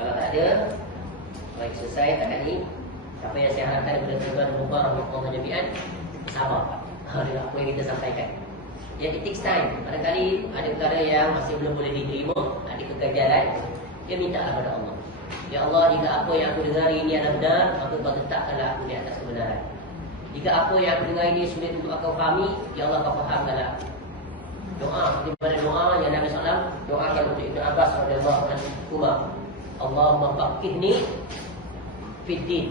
Kalau tak ada, baik selesai takat ni. Apa yang saya harapkan daripada tuan-tuan dan puan rahmatullah jami'an, sabar dengan apa yang kita sampaikan. Ya, it takes time. Barangkali ada perkara yang masih belum boleh diterima, ada kegagalan. Dia minta kepada Allah. Ya Allah, jika apa yang aku dengar ini adalah benar, maka kau tetapkanlah aku di atas kebenaran. Jika apa yang aku dengar ini sulit untuk kau fahami, ya Allah kau fahamkanlah. Doa daripada doa yang Nabi SAW doakan untuk Ibn Abbas radhiyallahu anhu. Allahumma faqihni fid din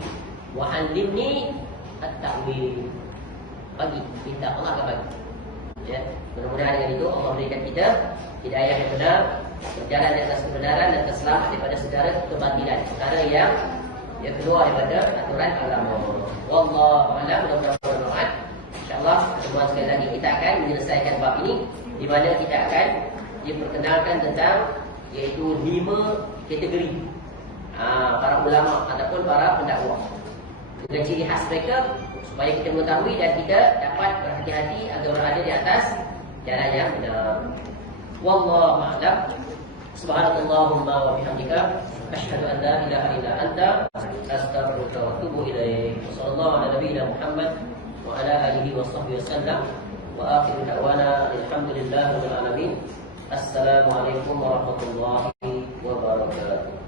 wa 'allimni at-ta'wil. Bagi, minta Allah akan bagi. Ya, mudah-mudahan dengan itu Allah berikan kita hidayah yang benar, berjalan di atas kebenaran dan terselamat daripada segala kebatilan. Perkara yang keluar daripada aturan agama. Wallahu a'lam. Mudah-mudahan bermanfaat. InsyaAllah pertemuan sekali lagi kita akan menyelesaikan bab ini, di mana kita akan diperkenalkan tentang iaitu 5 kategori para ulama ataupun para pendakwah dengan ciri khas mereka, supaya kita mengetahui dan kita dapat berhati-hati agar berada di atas jalan yang benar. Wallahu a'lam. Subhanakallahumma wa bihamdika asyhadu an la ilaha illa anta astaghfiruka wa atubu ilaik. Wassallallahu ala nabiyyina Muhammad wa ala alihi wa sahbihi wasallam. Wa akhiru da'wana alhamdulillahi rabbil alamin. Assalamualaikum warahmatullahi wabarakatuh.